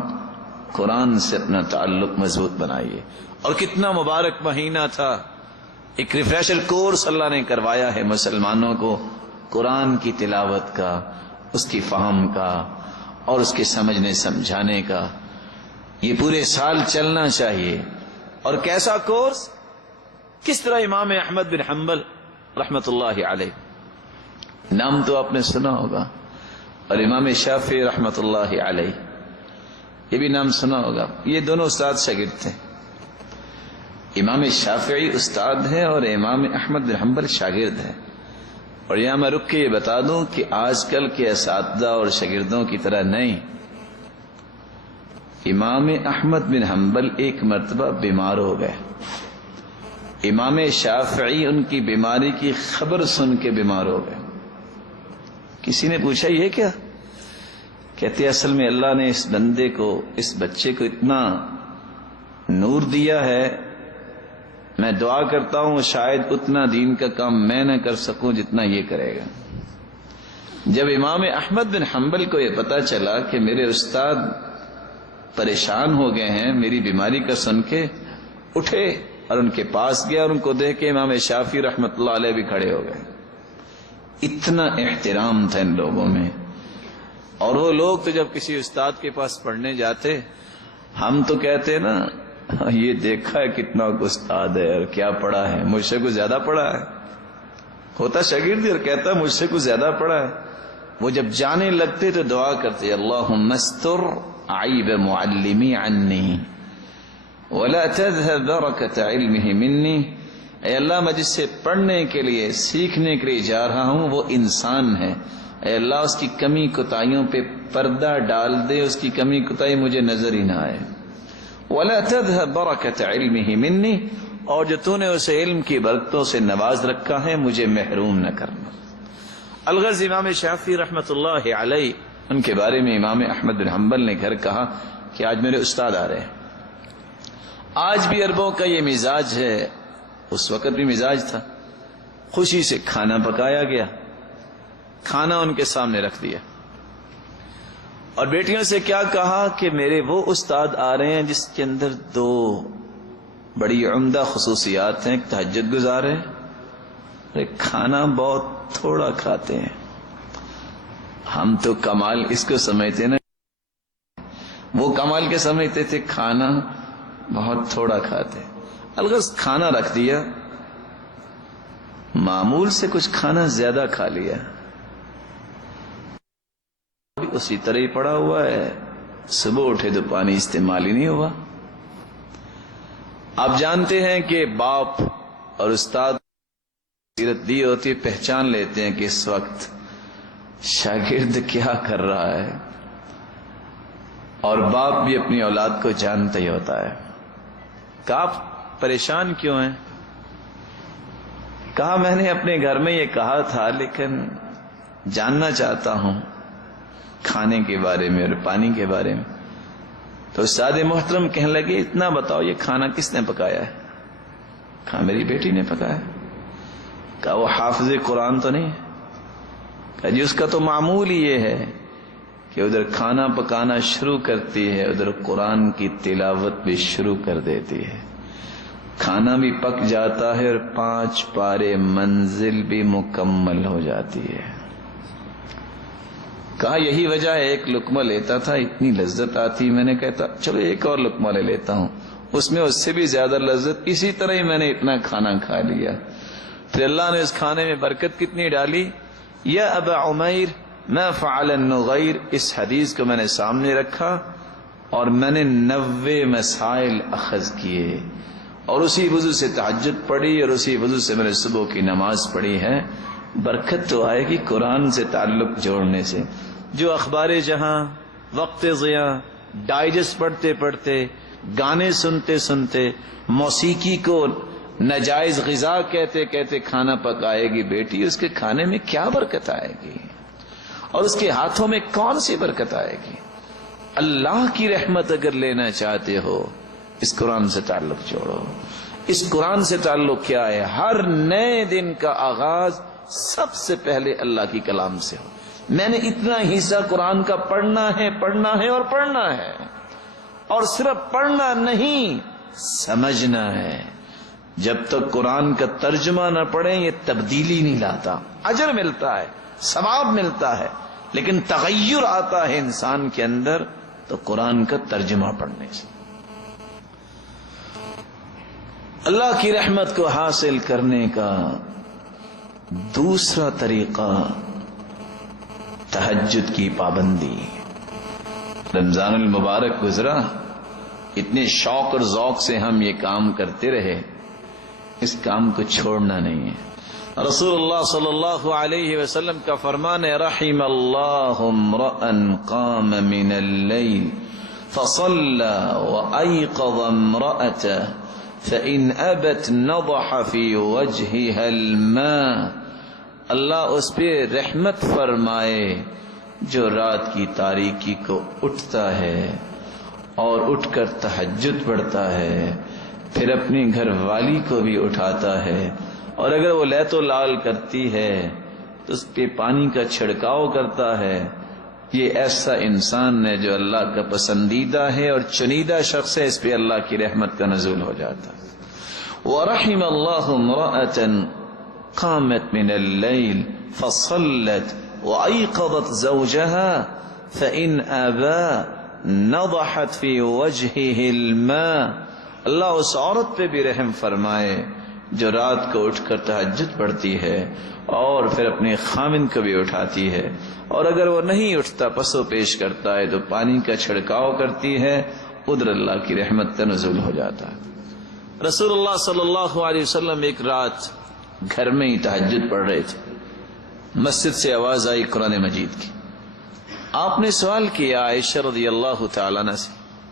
قرآن سے اپنا تعلق مضبوط بنائیے۔ اور کتنا مبارک مہینہ تھا، ایک ریفریشر کورس اللہ نے کروایا ہے مسلمانوں کو قرآن کی تلاوت کا، اس کی فہم کا اور اس کے سمجھنے سمجھانے کا۔ یہ پورے سال چلنا چاہیے۔ اور کیسا کورس؟ کس طرح امام احمد بن حنبل رحمت اللہ علیہ، نام تو آپ نے سنا ہوگا، اور امام شافعی رحمت اللہ علیہ، یہ بھی نام سنا ہوگا۔ یہ دونوں استاد شاگرد تھے۔ امام شافعی استاد ہیں اور امام احمد بن حنبل شاگرد ہیں۔ اور یہاں میں رک کے یہ بتا دوں کہ آج کل کے اساتذہ اور شاگردوں کی طرح نہیں۔ امام احمد بن حنبل ایک مرتبہ بیمار ہو گئے، امام شافعی ان کی بیماری کی خبر سن کے بیمار ہو گئے۔ کسی نے پوچھا یہ کیا؟ کہتے اصل میں اللہ نے اس بندے کو، اس بچے کو اتنا نور دیا ہے، میں دعا کرتا ہوں شاید اتنا دین کا کام میں نہ کر سکوں جتنا یہ کرے گا۔ جب امام احمد بن حنبل کو یہ پتا چلا کہ میرے استاد پریشان ہو گئے ہیں میری بیماری کا سن کے، اٹھے اور ان کے پاس گیا، اور ان کو دیکھ کے امام شافعی رحمت اللہ علیہ بھی کھڑے ہو گئے۔ اتنا احترام تھا ان لوگوں میں۔ اور وہ لوگ تو جب کسی استاد کے پاس پڑھنے جاتے، ہم تو کہتے نا یہ دیکھا ہے کتنا استاد ہے اور کیا پڑھا ہے، مجھ سے کچھ زیادہ پڑھا ہے۔ ہوتا شاگرد اور کہتا مجھ سے کچھ زیادہ پڑھا ہے۔ وہ جب جانے لگتے تو دعا کرتے اللہم استر عیب معلمی عنی ولا تذهب برکت علمہ منی۔ اے اللہ میں جس سے پڑھنے کے لیے سیکھنے کے لیے جا رہا ہوں وہ انسان ہے، اے اللہ اس کی کمی کوتاہیوں پہ پردہ ڈال دے، اس کی کمی کوتاہی مجھے نظر ہی نہ آئے۔ ولا تذهب برکت علمہ منی، اور جو تو نے اسے علم کی برکتوں سے نواز رکھا ہے مجھے محروم نہ کرنا۔ الغرض امام شافعی رحمت اللہ علیہ، ان کے بارے میں امام احمد بن حنبل نے گھر کہا کہ آج میرے استاد آ رہے ہیں۔ آج بھی عربوں کا یہ مزاج ہے، اس وقت بھی مزاج تھا۔ خوشی سے کھانا پکایا گیا، کھانا ان کے سامنے رکھ دیا، اور بیٹیوں سے کیا کہا کہ میرے وہ استاد آ رہے ہیں جس کے اندر دو بڑی عمدہ خصوصیات ہیں، ایک تہجد گزار ہے، ایک کھانا بہت تھوڑا کھاتے ہیں۔ ہم تو کمال اس کو سمجھتے نا، وہ کمال کے سمجھتے تھے کھانا بہت تھوڑا کھاتے۔ الغرض کھانا رکھ دیا، معمول سے کچھ کھانا زیادہ کھا لیا، اسی طرح ہی پڑا ہوا ہے، صبح اٹھے تو پانی استعمال ہی نہیں ہوا۔ آپ جانتے ہیں کہ باپ اور استاد سیرت دی ہوتی، پہچان لیتے ہیں کہ اس وقت شاگرد کیا کر رہا ہے، اور باپ بھی اپنی اولاد کو جانتا ہی ہوتا ہے۔ کہا آپ پریشان کیوں ہیں؟ کہا میں نے اپنے گھر میں یہ کہا تھا لیکن جاننا چاہتا ہوں کھانے کے بارے میں اور پانی کے بارے میں۔ تو استاد محترم کہنے لگے اتنا بتاؤ یہ کھانا کس نے پکایا ہے؟ کہا میری بیٹی نے پکایا۔ کہا وہ حافظ قرآن تو نہیں ہے؟ کہا جی اس کا تو معمول ہی یہ ہے کہ ادھر کھانا پکانا شروع کرتی ہے ادھر قرآن کی تلاوت بھی شروع کر دیتی ہے۔ کھانا بھی پک جاتا ہے اور 5 پارے منزل بھی مکمل ہو جاتی ہے۔ کہا یہی وجہ ہے، ایک لقمہ لیتا تھا اتنی لذت آتی، میں نے کہتا چلو ایک اور لقمہ لے لیتا ہوں، اس میں اس سے بھی زیادہ لذت، اسی طرح ہی میں نے اتنا کھانا کھا لیا۔ پھر اللہ نے اس کھانے میں برکت کتنی ڈالی، یا ابا عمیر ما فعل النغیر، اس حدیث کو میں نے سامنے رکھا اور میں نے 90 مسائل اخذ کیے، اور اسی وضو سے تہجد پڑھی اور اسی وضو سے میں نے صبح کی نماز پڑھی ہے۔ برکت تو آئے گی قرآن سے تعلق جوڑنے سے۔ جو اخبار جہاں، وقت ضیاء، ڈائجسٹ پڑھتے پڑھتے، گانے سنتے سنتے، موسیقی کو ناجائز غذا کہتے کہتے کھانا پکائے گی بیٹی، اس کے کھانے میں کیا برکت آئے گی اور اس کے ہاتھوں میں کون سی برکت آئے گی؟ اللہ کی رحمت اگر لینا چاہتے ہو اس قرآن سے تعلق جوڑو۔ اس قرآن سے تعلق کیا ہے؟ ہر نئے دن کا آغاز سب سے پہلے اللہ کی کلام سے ہو۔ میں نے اتنا حصہ قرآن کا پڑھنا ہے اور پڑھنا ہے، اور صرف پڑھنا نہیں سمجھنا ہے۔ جب تک قرآن کا ترجمہ نہ پڑھیں یہ تبدیلی نہیں لاتا۔ اجر ملتا ہے، ثواب ملتا ہے، لیکن تغیر آتا ہے انسان کے اندر تو قرآن کا ترجمہ پڑھنے سے۔ اللہ کی رحمت کو حاصل کرنے کا دوسرا طریقہ تہجد کی پابندی۔ رمضان المبارک گزرا، اتنے شوق اور ذوق سے ہم یہ کام کرتے رہے، اس کام کو چھوڑنا نہیں ہے۔ رسول اللہ صلی اللہ علیہ وسلم کا فرمان ہے، رحم اللہ امرأ قام من اللیل فصلى وأيقظ امرأته فإن أبت نضح في وجهها الماء۔ اللہ اس پہ رحمت فرمائے جو رات کی تاریکی کو اٹھتا ہے اور اٹھ کر تہجد پڑھتا ہے، پھر اپنی گھر والی کو بھی اٹھاتا ہے، اور اگر وہ لیت و لال کرتی ہے تو اس پہ پانی کا چھڑکاؤ کرتا ہے، یہ ایسا انسان ہے جو اللہ کا پسندیدہ ہے اور چنیدہ شخص ہے، اس پہ اللہ کی رحمت کا نزول ہو جاتا ہے۔ وَرَحِمَ اللَّهُ امْرَأَةً قامت من اللیل فصلت وأيقظت زوجها فإن أبى نضحت في وجهه الماء۔ اللہ اس عورت پہ بھی رحم فرمائے جو رات کو اٹھ کر تہجد پڑھتی ہے اور پھر اپنے خامن کو بھی اٹھاتی ہے، اور اگر وہ نہیں اٹھتا پسو پیش کرتا ہے تو پانی کا چھڑکاؤ کرتی ہے، ادھر اللہ کی رحمت کا نزول ہو جاتا ہے۔ رسول اللہ صلی اللہ علیہ وسلم ایک رات گھر میں ہی تہجد پڑھ رہے تھے، مسجد سے آواز آئی قرآن مجید کی۔ آپ نے سوال کیا عائشہ رضی اللہ تعالی عنہ سے،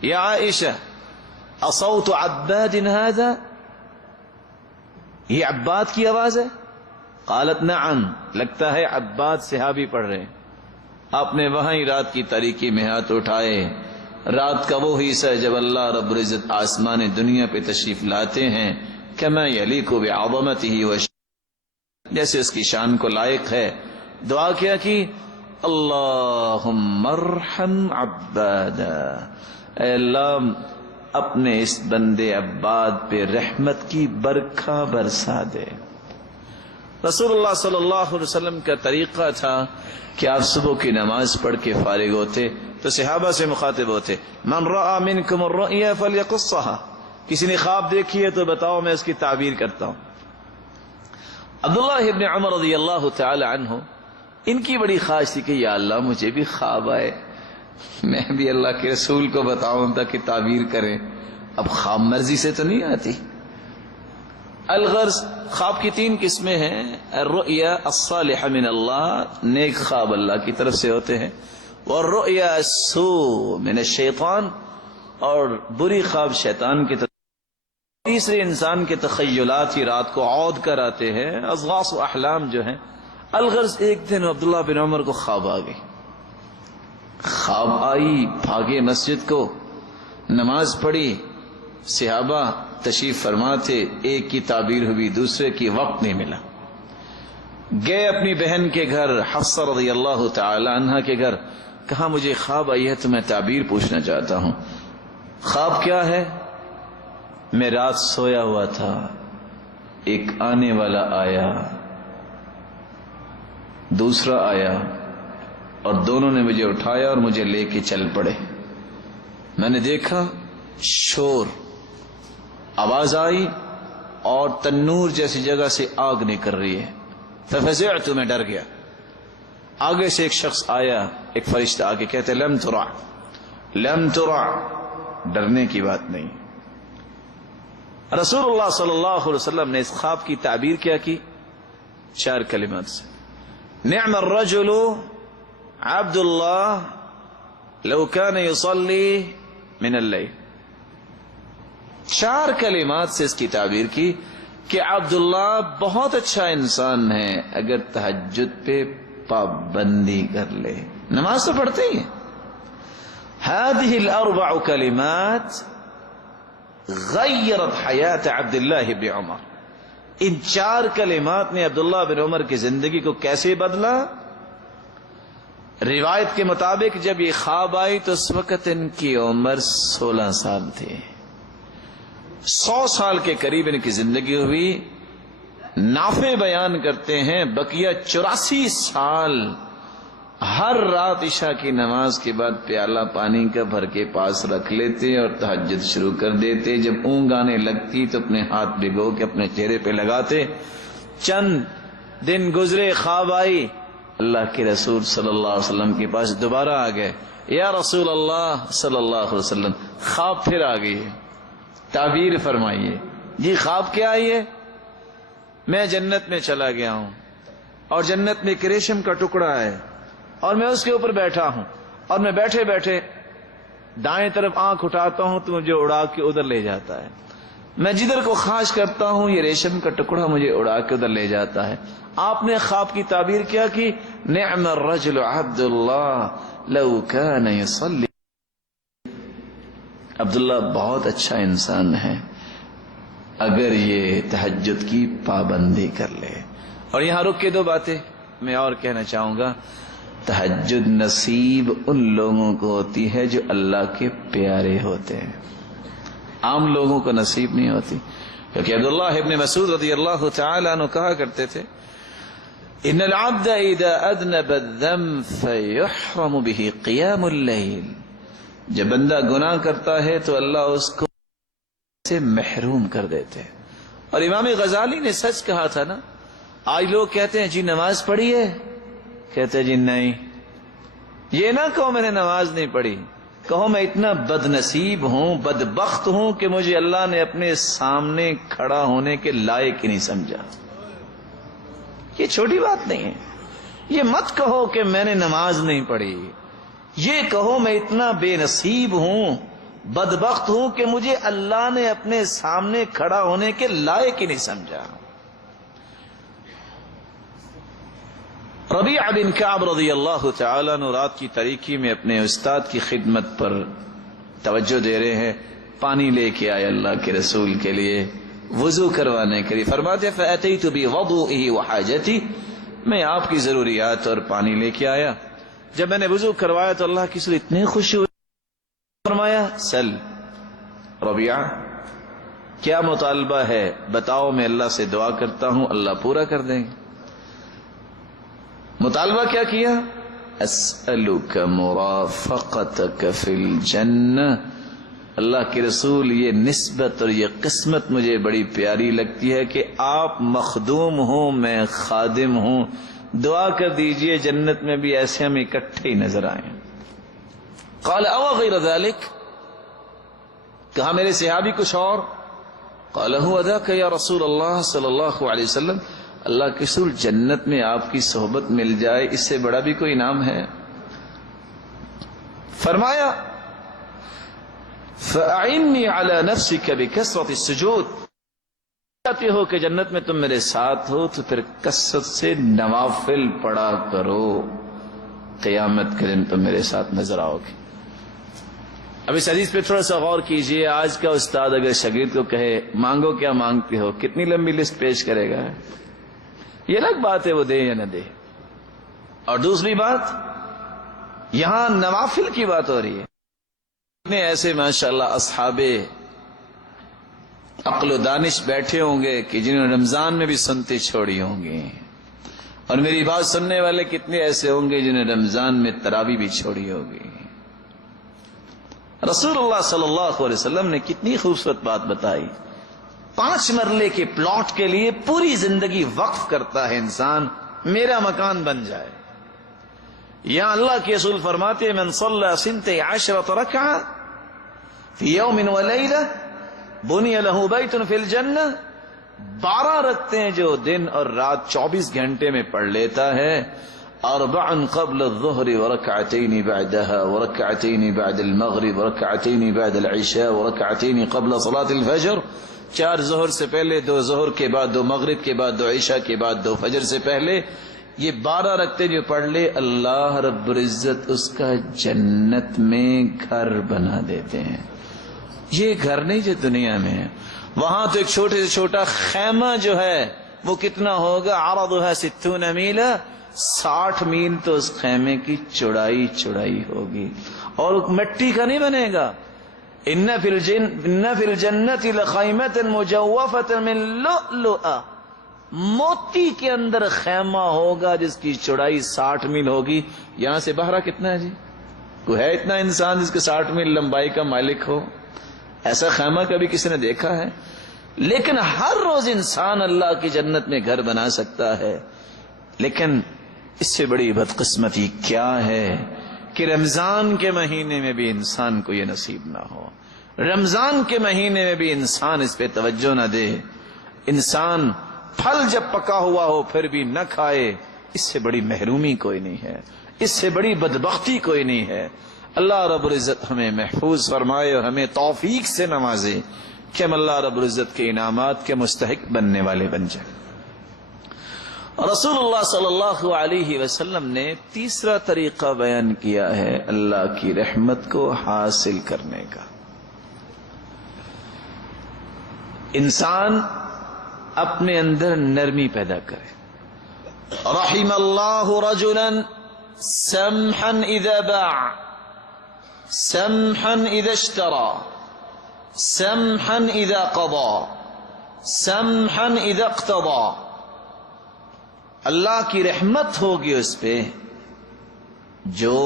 یا عائشہ اصوت عباد هذا، یہ عباد کی آواز ہے؟ قالت نعم، لگتا ہے عباد صحابی پڑھ رہے ہیں۔ آپ نے وہاں ہی رات کی تاریکی میں ہاتھ اٹھائے۔ رات کا وہ حصہ جب اللہ رب العزت آسمان دنیا پہ تشریف لاتے ہیں، کما یلیق بعظمتہ، جیسے اس کی شان کو لائق ہے، دعا کیا کی، اللہم ارحم عبادا، اے اللہ اپنے اس بندے عباد پہ رحمت کی برکھا برسا دے۔ رسول اللہ صلی اللہ علیہ وسلم کا طریقہ تھا کہ آپ صبح کی نماز پڑھ کے فارغ ہوتے تو صحابہ سے مخاطب ہوتے، من رأى منکم الرؤیا فلیقصها، کسی نے خواب دیکھی ہے تو بتاؤ میں اس کی تعبیر کرتا ہوں۔ عبداللہ ابن عمر رضی اللہ تعالی عنہ، ان کی بڑی خواہش تھی کہ یا اللہ مجھے بھی خواب آئے، میں بھی اللہ کے رسول کو بتاؤں تاکہ تعبیر کریں۔ اب خواب مرضی سے تو نہیں آتی۔ الغرض خواب کی 3 قسمیں ہیں، الرؤیا الصالحہ من اللہ، نیک خواب اللہ کی طرف سے ہوتے ہیں، والرؤیا السوء من الشیطان، اور بری خواب شیطان کی طرف۔ تیسرے انسان کے تخیلات ہی رات کو عود کر آتے ہیں، اضغاث و احلام جو ہیں۔ الغرض ایک دن عبداللہ بن عمر کو خواب آ گئی، خواب آئی، بھاگے مسجد کو، نماز پڑھی، صحابہ تشریف فرما تھے، ایک کی تعبیر ہوئی، دوسرے کی وقت نہیں ملا، گئے اپنی بہن کے گھر حفصہ رضی اللہ تعالی عنہ کے گھر، کہا مجھے خواب آئی ہے تو میں تعبیر پوچھنا چاہتا ہوں۔ خواب کیا ہے؟ میں رات سویا ہوا تھا، ایک آنے والا آیا، دوسرا آیا، اور دونوں نے مجھے اٹھایا اور مجھے لے کے چل پڑے۔ میں نے دیکھا شور، آواز آئی اور تنور جیسی جگہ سے آگ نکل رہی ہے۔ ففزعت، میں ڈر گیا۔ آگے سے ایک شخص آیا، ایک فرشتہ آگے کہتے لم ترع، لم ترع، ڈرنے کی بات نہیں۔ رسول اللہ صلی اللہ علیہ وسلم نے اس خواب کی تعبیر کیا کی؟ 4 کلمات سے۔ نعم الرجل عبد اللہ لو كان يصلي من اللیل۔ 4 کلمات سے اس کی تعبیر کی کہ عبداللہ بہت اچھا انسان ہے اگر تہجد پہ پابندی کر لے، نماز تو پڑھتے ہی ہیں۔ هذه الاربع کلمات غیرت حیات عبداللہ بن عمر۔ ان 4 کلمات نے عبداللہ بن عمر کی زندگی کو کیسے بدلا؟ روایت کے مطابق جب یہ خواب آئی تو اس وقت ان کی عمر 16 سال تھی۔ 100 سال کے قریب ان کی زندگی ہوئی۔ نافع بیان کرتے ہیں بقیہ 84 سال ہر رات عشاء کی نماز کے بعد پیالہ پانی کا بھر کے پاس رکھ لیتے اور تہجد شروع کر دیتے۔ جب اونگ آنے لگتی تو اپنے ہاتھ بھگو کے اپنے چہرے پہ لگاتے۔ چند دن گزرے، خواب آئی، اللہ کے رسول صلی اللہ علیہ وسلم کے پاس دوبارہ آ گئے، یا رسول اللہ صلی اللہ علیہ وسلم خواب پھر آ گئی ہے، تعبیر فرمائیے۔ جی خواب کیا آئی ہے؟ میں جنت میں چلا گیا ہوں اور جنت میں ایک ریشم کا ٹکڑا ہے اور میں اس کے اوپر بیٹھا ہوں، اور میں بیٹھے بیٹھے دائیں طرف آنکھ اٹھاتا ہوں تو مجھے اڑا کے ادھر لے جاتا ہے۔ میں جدھر کو خواہش کرتا ہوں یہ ریشم کا ٹکڑا مجھے اڑا کے ادھر لے جاتا ہے۔ آپ نے خواب کی تعبیر کیا کی؟ نعم الرجل عبد اللہ لو کان یصلی۔ عبداللہ بہت اچھا انسان ہے اگر یہ تہجد کی پابندی کر لے۔ اور یہاں رک کے 2 باتیں میں اور کہنا چاہوں گا۔ تہجد نصیب ان لوگوں کو ہوتی ہے جو اللہ کے پیارے ہوتے ہیں، عام لوگوں کو نصیب نہیں ہوتی۔ کیونکہ عبداللہ ابن مسعود رضی اللہ تعالی عنہ کہا کرتے تھے ان العبد اذا اذنب الذنب فيحرم به قيام الليل۔ جب بندہ گناہ کرتا ہے تو اللہ اس کو سے محروم کر دیتے ہیں۔ اور امام غزالی نے سچ کہا تھا نا۔ آج لوگ کہتے ہیں جی نماز پڑھی ہے، کہتے جی نہیں، یہ نہ کہو میں نے نماز نہیں پڑھی، کہو میں اتنا بد نصیب ہوں، بدبخت ہوں کہ مجھے اللہ نے اپنے سامنے کھڑا ہونے کے لائق ہی نہیں سمجھا۔ یہ چھوٹی بات نہیں ہے۔ یہ مت کہو کہ میں نے نماز نہیں پڑھی، یہ کہو میں اتنا بے نصیب ہوں، بدبخت ہوں کہ مجھے اللہ نے اپنے سامنے کھڑا ہونے کے لائق ہی نہیں سمجھا۔ ربیعہ بن کعب رضی اللہ تعالیٰ عنہ رات کی تاریکی میں اپنے استاد کی خدمت پر توجہ دے رہے ہیں۔ پانی لے کے آئے اللہ کے رسول کے لیے وضو کروانے کے لیے۔ فرماتے فأتیت بوضوئہ وحاجتی، میں آپ کی ضروریات اور پانی لے کے آیا۔ جب میں نے وضو کروایا تو اللہ کی رسول اتنے خوش ہوئے، فرمایا سل ربیعہ کیا مطالبہ ہے بتاؤ، میں اللہ سے دعا کرتا ہوں اللہ پورا کر دیں گے۔ مطالبہ کیا کیا؟ اسألک مرافقتک فی الجنہ۔ اللہ کے رسول یہ نسبت اور یہ قسمت مجھے بڑی پیاری لگتی ہے کہ آپ مخدوم ہوں میں خادم ہوں، دعا کر دیجئے جنت میں بھی ایسے ہم اکٹھے ہی نظر آئیں۔ قال او غیر ذلک، کہا میرے صحابی کچھ اور؟ قال هو ذاک یا رسول اللہ صلی اللہ علیہ وسلم، اللہ کے رسول جنت میں آپ کی صحبت مل جائے اس سے بڑا بھی کوئی انعام ہے؟ فرمایا فأعنی علی نفسک بکثرۃ السجود، چاہتے ہو کہ جنت میں تم میرے ساتھ ہو تو پھر کثرت سے نوافل پڑھا کرو، قیامت کے دن تم میرے ساتھ نظر آؤ گے۔ اب اس حدیث پہ تھوڑا سا غور کیجئے۔ آج کا استاد اگر شاگرد کو کہے مانگو کیا مانگتے ہو، کتنی لمبی لسٹ پیش کرے گا؟ یہ الگ بات ہے وہ دے یا نہ دے۔ اور دوسری بات، یہاں نوافل کی بات ہو رہی ہے۔ ایسے ماشاءاللہ اصحاب عقل و دانش بیٹھے ہوں گے کہ جنہوں نے رمضان میں بھی سنتے چھوڑی ہوں گی، اور میری بات سننے والے کتنے ایسے ہوں گے جنہوں نے رمضان میں تراویح بھی چھوڑی ہوگی۔ رسول اللہ صلی اللہ علیہ وسلم نے کتنی خوبصورت بات بتائی۔ 5 مرلے کے پلاٹ کے لیے پوری زندگی وقف کرتا ہے انسان، میرا مکان بن جائے۔ یہاں اللہ کے رسول فرماتے ہیں من صلی 12 رکعہ فی یوم ولیلہ بنی لہ بیت فی الجنہ، 12 رکعتیں جو دن اور رات 24 گھنٹے میں پڑھ لیتا ہے، 4 قبل الظہر ورکعتین بعدها ورکعتین بعد المغرب ورکعتین بعد العشاء ورکعتین قبل صلاة الفجر، 4 ظہر سے پہلے، 2 ظہر کے بعد، 2 مغرب کے بعد، 2 عشاء کے بعد، 2 فجر سے پہلے، یہ 12 رکعتیں جو پڑھ لے اللہ رب العزت اس کا جنت میں گھر بنا دیتے ہیں۔ یہ گھر نہیں جو دنیا میں ہے، وہاں تو ایک چھوٹے سے چھوٹا خیمہ جو ہے وہ کتنا ہوگا، عرضها 60 میلا، 60 میل تو اس خیمے کی چوڑائی ہوگی، اور مٹی کا نہیں بنے گا۔ ان فی الجنت لخیمۃ مجوفۃ من لؤلؤ، موتی کے اندر خیمہ ہوگا جس کی چوڑائی 60 میل ہوگی۔ یہاں سے باہر کتنا ہے جی؟ کوئی ہے اتنا انسان جس کے 60 میل لمبائی کا مالک ہو؟ ایسا خیمہ کبھی کسی نے دیکھا ہے؟ لیکن ہر روز انسان اللہ کی جنت میں گھر بنا سکتا ہے، لیکن اس سے بڑی بدقسمتی کیا ہے کہ رمضان کے مہینے میں بھی انسان کو یہ نصیب نہ ہو، رمضان کے مہینے میں بھی انسان اس پہ توجہ نہ دے، انسان پھل جب پکا ہوا ہو پھر بھی نہ کھائے، اس سے بڑی محرومی کوئی نہیں ہے، اس سے بڑی بدبختی کوئی نہیں ہے۔ اللہ رب العزت ہمیں محفوظ فرمائے اور ہمیں توفیق سے نوازے کہ ہم اللہ رب العزت کے انعامات کے مستحق بننے والے بن جائیں۔ رسول اللہ صلی اللہ علیہ وسلم نے تیسرا طریقہ بیان کیا ہے اللہ کی رحمت کو حاصل کرنے کا۔ انسان اپنے اندر نرمی پیدا کرے۔ رحم اللہ رجلا سمحا اذا باع، سمحا اذا اشترى، سمحا اذا قضى، سمحا اذا اقتضى۔ اللہ کی رحمت ہوگی اس پہ جو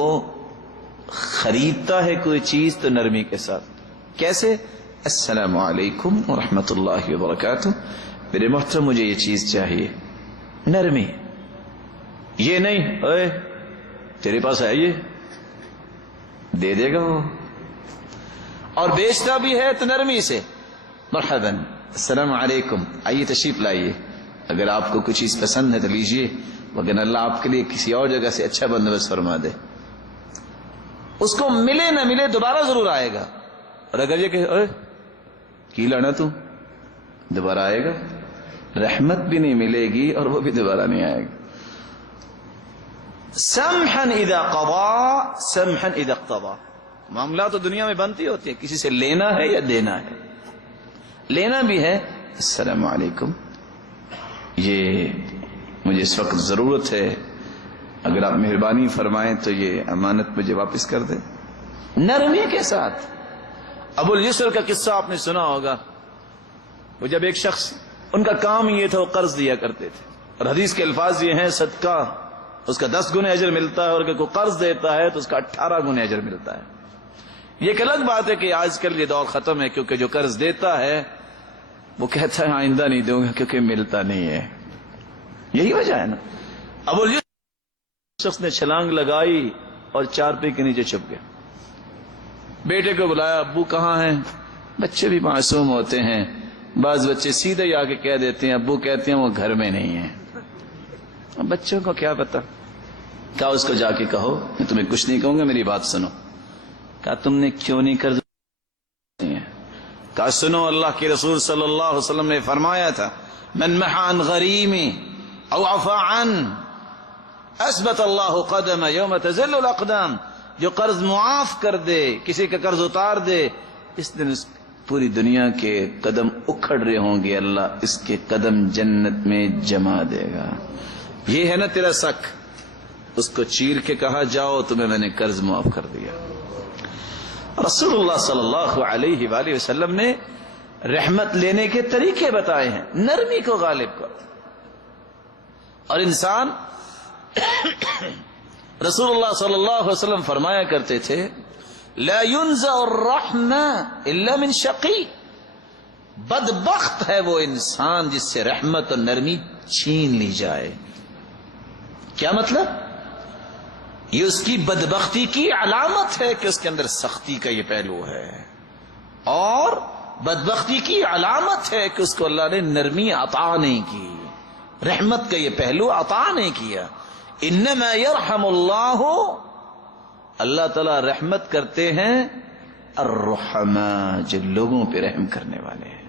خریدتا ہے کوئی چیز تو نرمی کے ساتھ۔ کیسے؟ السلام علیکم ورحمۃ اللہ وبرکاتہ، میرے محترم مجھے یہ چیز چاہیے، نرمی، یہ نہیں اے تیرے پاس ہے یہ دے دے گا وہ، اور بیچتا بھی ہے تو نرمی سے، مرحبا السلام علیکم، آئیے تشریف لائیے، اگر آپ کو کچھ چیز پسند ہے تو لیجئے، وگرنہ اللہ آپ کے لیے کسی اور جگہ سے اچھا بندوبست فرما دے۔ اس کو ملے نہ ملے دوبارہ ضرور آئے گا، اور اگر یہ کہ اے کی لانا تو دوبارہ آئے گا، رحمت بھی نہیں ملے گی اور وہ بھی دوبارہ نہیں آئے گا۔ سمحا اذا قضى سمحا اذا اقتضى، معاملات تو دنیا میں بنتی ہوتی ہیں، کسی سے لینا ہے یا دینا ہے، لینا بھی ہے، السلام علیکم یہ مجھے اس وقت ضرورت ہے، اگر آپ مہربانی فرمائیں تو یہ امانت مجھے واپس کر دیں، نرمی کے ساتھ۔ ابو الیسر کا قصہ آپ نے سنا ہوگا، وہ جب ایک شخص، ان کا کام یہ تھا وہ قرض دیا کرتے تھے، اور حدیث کے الفاظ یہ ہیں صدقہ اس کا 10 گنے اجر ملتا ہے، اور اگر کوئی قرض دیتا ہے تو اس کا 18 گنے اجر ملتا ہے۔ یہ ایک الگ بات ہے کہ آج کل یہ دور ختم ہے، کیونکہ جو قرض دیتا ہے وہ کہتا ہے آئندہ نہیں دوں گا کیونکہ ملتا نہیں ہے، یہی وجہ ہے نا۔ ابو الیسر شخص نے چھلانگ لگائی اور چارپائی کے نیچے چھپ گیا، بیٹے کو بلایا، ابو کہاں ہیں؟ بچے بھی معصوم ہوتے ہیں، بعض بچے سیدھے ہی آ کے کہہ دیتے ہیں، ابو کہتے ہیں وہ گھر میں نہیں ہیں، بچوں کو کیا پتا۔ کہا اس کو جا کے کہو میں تمہیں کچھ نہیں کہوں گا، میری بات سنو۔ کہا تم نے کیوں نہیں قرض؟ کہا سنو، اللہ کے رسول صلی اللہ علیہ وسلم نے فرمایا تھا من محا عن غریم او عفا عن اثبت اللہ قدم یوم تزل الاقدام، جو قرض معاف کر دے، کسی کا قرض اتار دے، اس دن اس پوری دنیا کے قدم اکھڑ رہے ہوں گے، اللہ اس کے قدم جنت میں جما دے گا۔ یہ ہے نا تیرا شک، اس کو چیر کے کہا جاؤ تمہیں میں نے قرض معاف کر دیا۔ رسول اللہ صلی اللہ علیہ وآلہ وسلم نے رحمت لینے کے طریقے بتائے ہیں، نرمی کو غالب کرو. اور انسان رسول اللہ صلی اللہ علیہ وسلم فرمایا کرتے تھے لا ينزع الرحمہ الا من شقی، بدبخت ہے وہ انسان جس سے رحمت اور نرمی چھین لی جائے. کیا مطلب؟ یہ اس کی بدبختی کی علامت ہے کہ اس کے اندر سختی کا یہ پہلو ہے، اور بدبختی کی علامت ہے کہ اس کو اللہ نے نرمی عطا نہیں کی، رحمت کا یہ پہلو عطا نہیں کیا. انما یرحم اللہ، اللہ تعالی رحمت کرتے ہیں الرحماء، جو لوگوں پہ رحم کرنے والے ہیں.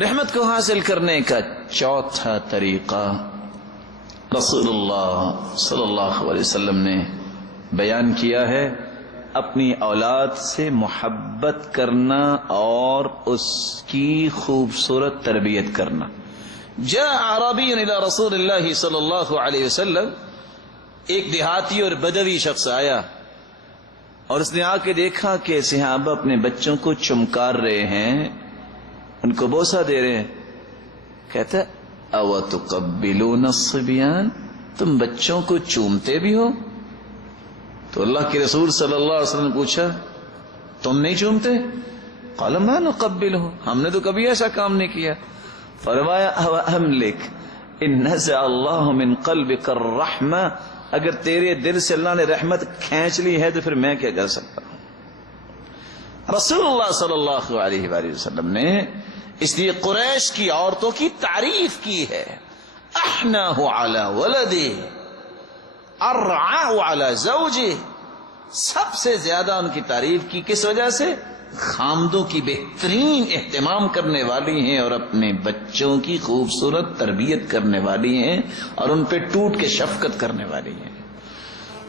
رحمت کو حاصل کرنے کا چوتھا طریقہ رسول اللہ صلی اللہ علیہ وسلم نے بیان کیا ہے، اپنی اولاد سے محبت کرنا اور اس کی خوبصورت تربیت کرنا. جاء اعرابی الى رسول اللہ صلی اللہ علیہ وسلم، ایک دیہاتی اور بدوی شخص آیا اور اس نے آ کے دیکھا کہ صحابہ اپنے بچوں کو چمکار رہے ہیں، ان کو بوسہ دے رہے ہیں. کہتا او تقبلون الصبیان، تم بچوں کو چومتے بھی ہو؟ تو اللہ کے رسول صلی اللہ علیہ وسلم نے پوچھا تم نہیں چومتے؟ قال ما نقبلہ، ہم نے تو کبھی ایسا کام نہیں کیا. فرمایا او املک ان نزع اللہ من قلبک الرحمہ، اگر تیرے دل سے اللہ نے رحمت کھینچ لی ہے تو پھر میں کیا کر سکتا ہوں. رسول اللہ صلی اللہ علیہ وآلہ وسلم نے اس لیے قریش کی عورتوں کی تعریف کی ہے، احناہ علی ولدی ارعاہ علی زوجی، سب سے زیادہ ان کی تعریف کی کس وجہ سے؟ خامدوں کی بہترین اہتمام کرنے والی ہیں اور اپنے بچوں کی خوبصورت تربیت کرنے والی ہیں اور ان پہ ٹوٹ کے شفقت کرنے والی ہیں.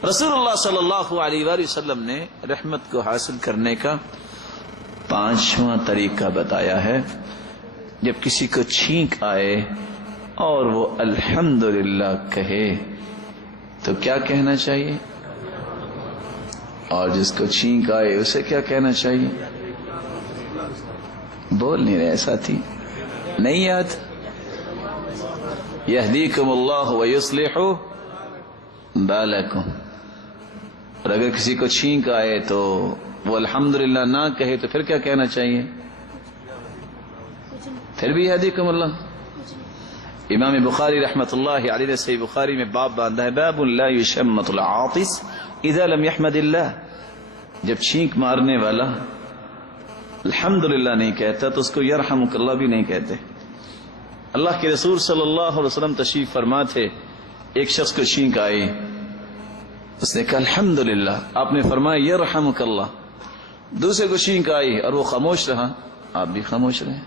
رسول اللہ صلی اللہ علیہ وآلہ وسلم نے رحمت کو حاصل کرنے کا پانچواں طریقہ بتایا ہے. جب کسی کو چھینک آئے اور وہ الحمدللہ کہے تو کیا کہنا چاہیے؟ اور جس کو چھینک آئے اسے کیا کہنا چاہیے؟ بول نہیں رہے ساتھی، نہیں یاد؟ یہدیکم اللہ ویصلح بالکم. اور اگر کسی کو چھینک آئے تو وہ الحمدللہ نہ کہے تو پھر کیا کہنا چاہیے؟ پھر بھی یہدیکم اللہ. امام بخاری رحمت اللہ علیہ نے صحیح بخاری میں باب باندھا ہے باب لا یشمت العاطس اذا لم یحمد اللہ، جب چھینک مارنے والا الحمدللہ نہیں کہتا تو اس کو یرحمک اللہ بھی نہیں کہتے. اللہ کے رسول صلی اللہ علیہ وسلم تشریف فرما تھے، ایک شخص کو چھینک آئی، اس نے کہا الحمدللہ، آپ نے فرمایا یرحمک اللہ. دوسرے کو چھینک آئی اور وہ خاموش رہا، آپ بھی خاموش رہے.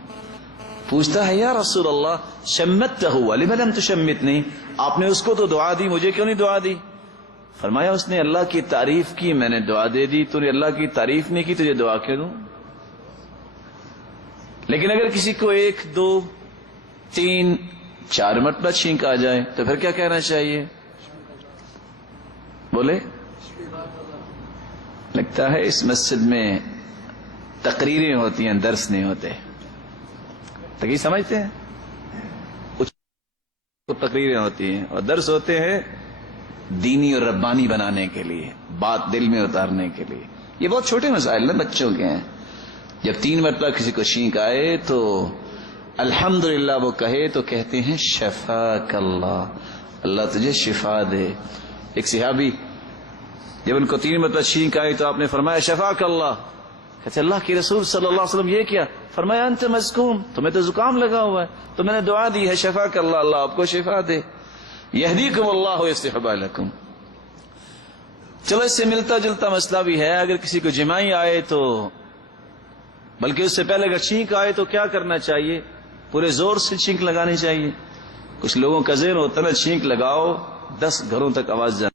پوچھتا ہے یا رسول اللہ شمتہ ولم لم تشمتنی، آپ نے اس کو تو دعا دی، مجھے کیوں نہیں دعا دی؟ فرمایا اس نے اللہ کی تعریف کی، میں نے دعا دے دی. تو نے اللہ کی تعریف نہیں کی، تجھے دعا کیوں دوں؟ لیکن اگر کسی کو 1 2 3 4 مرتبہ چھینک آ جائے تو پھر کیا کہنا چاہیے؟ بولے. لگتا ہے اس مسجد میں تقریریں ہوتی ہیں، درس نہیں ہوتے. تقریر سمجھتے ہیں؟ کچھ تقریریں ہوتی ہیں اور درس ہوتے ہیں دینی اور ربانی بنانے کے لیے، بات دل میں اتارنے کے لیے. یہ بہت چھوٹے مسائل ہیں، بچوں کے ہیں. جب 3 مرتبہ کسی کو چھینک آئے تو الحمدللہ وہ کہے تو کہتے ہیں شفاک اللہ، اللہ تجھے شفا دے. ایک صحابی جب ان کو 3 مرتبہ چھینک آئی تو آپ نے فرمایا شفاک اللہ. کہتے اللہ کے رسول صلی اللہ علیہ وسلم یہ کیا؟ فرمایا انت مزکوم، تمہیں تو زکام لگا ہوا ہے، تو میں نے دعا دی ہے شفاک اللہ، اللہ آپ کو شفا دے. یہدیکم اللہ ویصلح بالکم. چلو اس سے ملتا جلتا مسئلہ بھی ہے. اگر کسی کو جماعی آئے تو، بلکہ اس سے پہلے اگر چھینک آئے تو کیا کرنا چاہیے؟ پورے زور سے چھینک لگانی چاہیے. کچھ لوگوں کا ذہن ہوتا ہے چھینک لگاؤ 10 گھروں تک آواز جائے.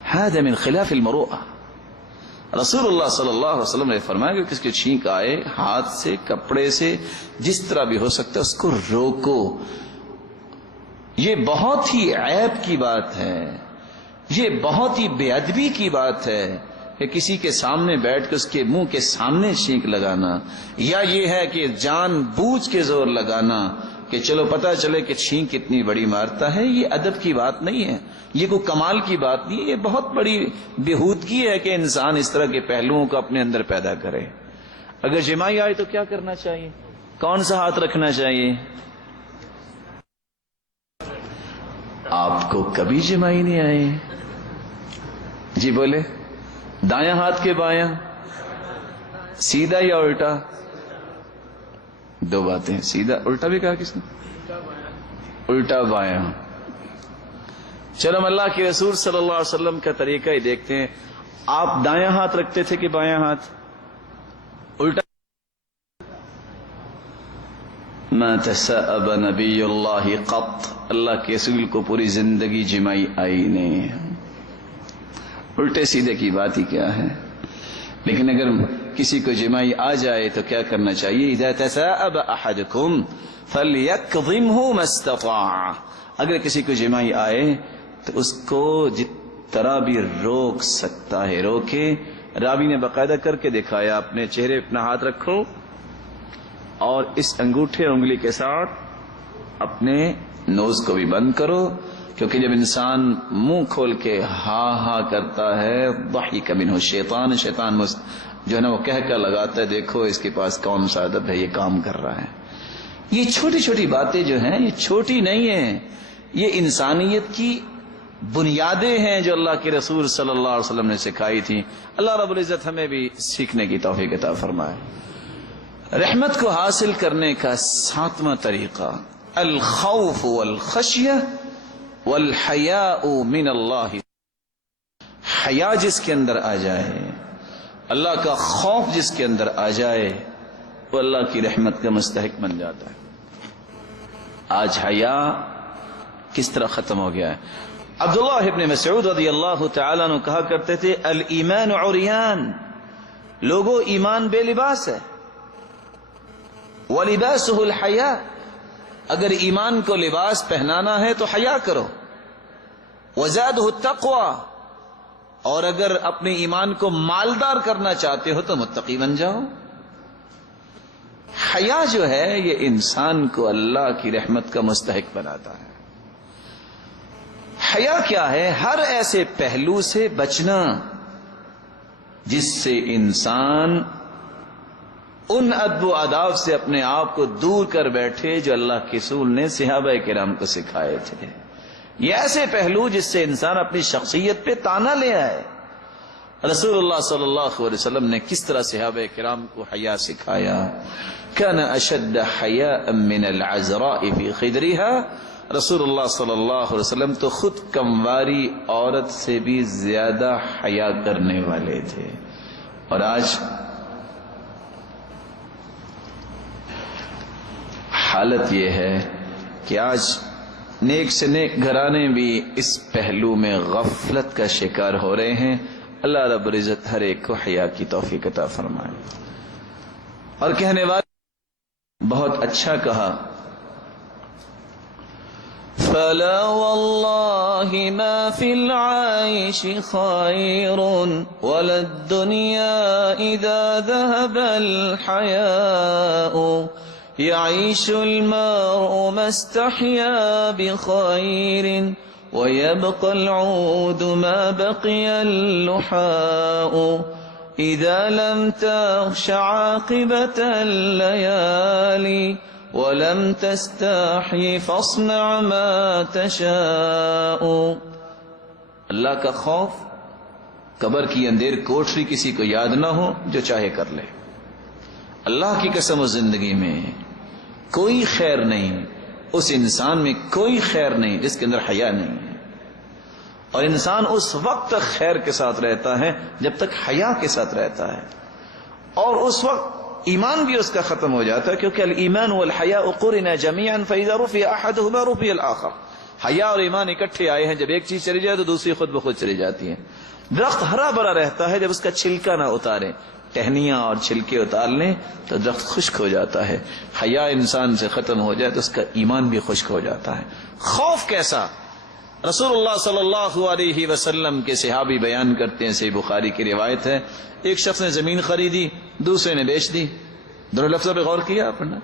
هذا من خلاف المروءہ. رسول اللہ صلی اللہ علیہ وسلم نے فرمایا کہ کسی کو چھینک آئے ہاتھ سے، کپڑے سے، جس طرح بھی ہو سکتا ہے اس کو روکو. یہ بہت ہی عیب کی بات ہے، یہ بہت ہی بے ادبی کی بات ہے کہ کسی کے سامنے بیٹھ کے اس کے منہ کے سامنے چھینک لگانا، یا یہ ہے کہ جان بوجھ کے زور لگانا کہ چلو پتہ چلے کہ چھینک کتنی بڑی مارتا ہے، یہ ادب کی بات نہیں ہے، یہ کوئی کمال کی بات نہیں ہے، یہ بہت بڑی بےہودگی ہے کہ انسان اس طرح کے پہلوؤں کو اپنے اندر پیدا کرے۔ اگر جمائی آئے تو کیا کرنا چاہیے؟ کون سا ہاتھ رکھنا چاہیے؟ آپ کو کبھی جمائی نہیں آئے؟ جی بولے، دایاں ہاتھ کے بایاں، سیدھا یا الٹا؟ دو باتیں، سیدھا الٹا بھی کہا کس نے؟ الٹا بایاں۔ چلو ہم اللہ کے رسول صلی اللہ علیہ وسلم کا طریقہ ہی دیکھتے ہیں، آپ دایاں ہاتھ رکھتے تھے کہ بایاں ہاتھ؟ الٹا؟ ما تساءب نبی اللہ قط، اللہ کے رسول کو پوری زندگی جمائی آئی نہیں۔ الٹے سیدھے کی بات ہی کیا ہے؟ لیکن اگر کسی کو جمائی آ جائے تو کیا کرنا چاہیے؟ اذا تساءب احدکم فلیکظمہ ما استطاع، اگر کسی کو جمائی آئے تو اس کو جس طرح بھی روک سکتا ہے روکے۔ راوی نے باقاعدہ کر کے دکھایا، اپنے چہرے اپنا ہاتھ رکھو اور اس انگوٹھے انگلی کے ساتھ اپنے نوز کو بھی بند کرو، کیونکہ جب انسان منہ کھول کے ہا ہا کرتا ہے ضحک منہ الشیطان، شیطان جو ہے نا وہ کہہ کر لگاتا ہے دیکھو اس کے پاس کون سا ادب ہے، یہ کام کر رہا ہے۔ یہ چھوٹی چھوٹی باتیں جو ہیں یہ چھوٹی نہیں ہیں، یہ انسانیت کی بنیادیں ہیں جو اللہ کے رسول صلی اللہ علیہ وسلم نے سکھائی تھی۔ اللہ رب العزت ہمیں بھی سیکھنے کی توفیق عطا فرمائے۔ رحمت کو حاصل کرنے کا 7واں طریقہ الخوف والخشیہ والحیاء من اللہ، حیا جس کے اندر آ جائے، اللہ کا خوف جس کے اندر آ جائے، وہ اللہ کی رحمت کا مستحق بن جاتا ہے۔ آج حیا کس طرح ختم ہو گیا ہے؟ عبداللہ ابن مسعود رضی اللہ تعالیٰ عنہ کہا کرتے تھے الایمان عریان، لوگوں ایمان بے لباس ہے، وَلِبَاسُهُ الْحَيَاءُ، اگر ایمان کو لباس پہنانا ہے تو حیا کرو، وَزَادُهُ التَّقْوَى، اور اگر اپنے ایمان کو مالدار کرنا چاہتے ہو تو متقی بن جاؤ۔ حیا جو ہے یہ انسان کو اللہ کی رحمت کا مستحق بناتا ہے۔ حیا کیا ہے؟ ہر ایسے پہلو سے بچنا جس سے انسان ان ادب و آداب سے اپنے آپ کو دور کر بیٹھے جو اللہ کے رسول نے صحابہ کرام کو سکھائے تھے۔ یہ ایسے پہلو جس سے انسان اپنی شخصیت پہ تانا لے آئے۔ رسول اللہ صلی اللہ علیہ وسلم نے کس طرح صحابہ کرام کو حیا سکھایا؟ کان اشد حیاء من العذراء فی خدرها، رسول اللہ صلی اللہ علیہ وسلم تو خود کمواری عورت سے بھی زیادہ حیا کرنے والے تھے۔ اور آج حالت یہ ہے کہ آج نیک سے نیک گھرانے بھی اس پہلو میں غفلت کا شکار ہو رہے ہیں۔ اللہ رب العزت ہر ایک کو حیا کی توفیق عطا فرمائے۔ اور کہنے والے بہت اچھا کہا، فلا والله ما في العيش خير ولا الدنيا إذا ذهب الحياء، يعيش المرء ما استحيا بخير ويبقى العود ما بقي اللحاء، إذا لم تخش عاقبة الليالي ولم تستحي فاصنع ما تشاء۔ اللہ کا خوف، قبر کی اندھیر کوٹری کسی کو یاد نہ ہو، جو چاہے کر لے۔ اللہ کی قسم و زندگی میں کوئی خیر نہیں، اس انسان میں کوئی خیر نہیں جس کے اندر حیا نہیں ہے۔ اور انسان اس وقت تک خیر کے ساتھ رہتا ہے جب تک حیا کے ساتھ رہتا ہے، اور اس وقت ایمان بھی اس کا ختم ہو جاتا ہے، کیونکہ الایمان والحیاء قرنا جميعا فاذا رفع احدهما رفع الاخر۔ حیا اور ایمان اکٹھے آئے ہیں، جب ایک چیز چلی جائے تو دوسری خود بخود چلی جاتی ہے۔ درخت ہرا بھرا رہتا ہے جب اس کا چھلکا نہ اتارے، ٹہنیاں اور چھلکے اتار لیں تو درخت خشک ہو جاتا ہے۔ حیا انسان سے ختم ہو جائے تو اس کا ایمان بھی خشک ہو جاتا ہے۔ خوف کیسا؟ رسول اللہ صلی اللہ علیہ وسلم کے صحابی بیان کرتے ہیں، صحیح بخاری کی روایت ہے، ایک شخص نے زمین خریدی، دوسرے نے بیچ دی۔ دونوں لفظوں پہ غور کیا آپ نے؟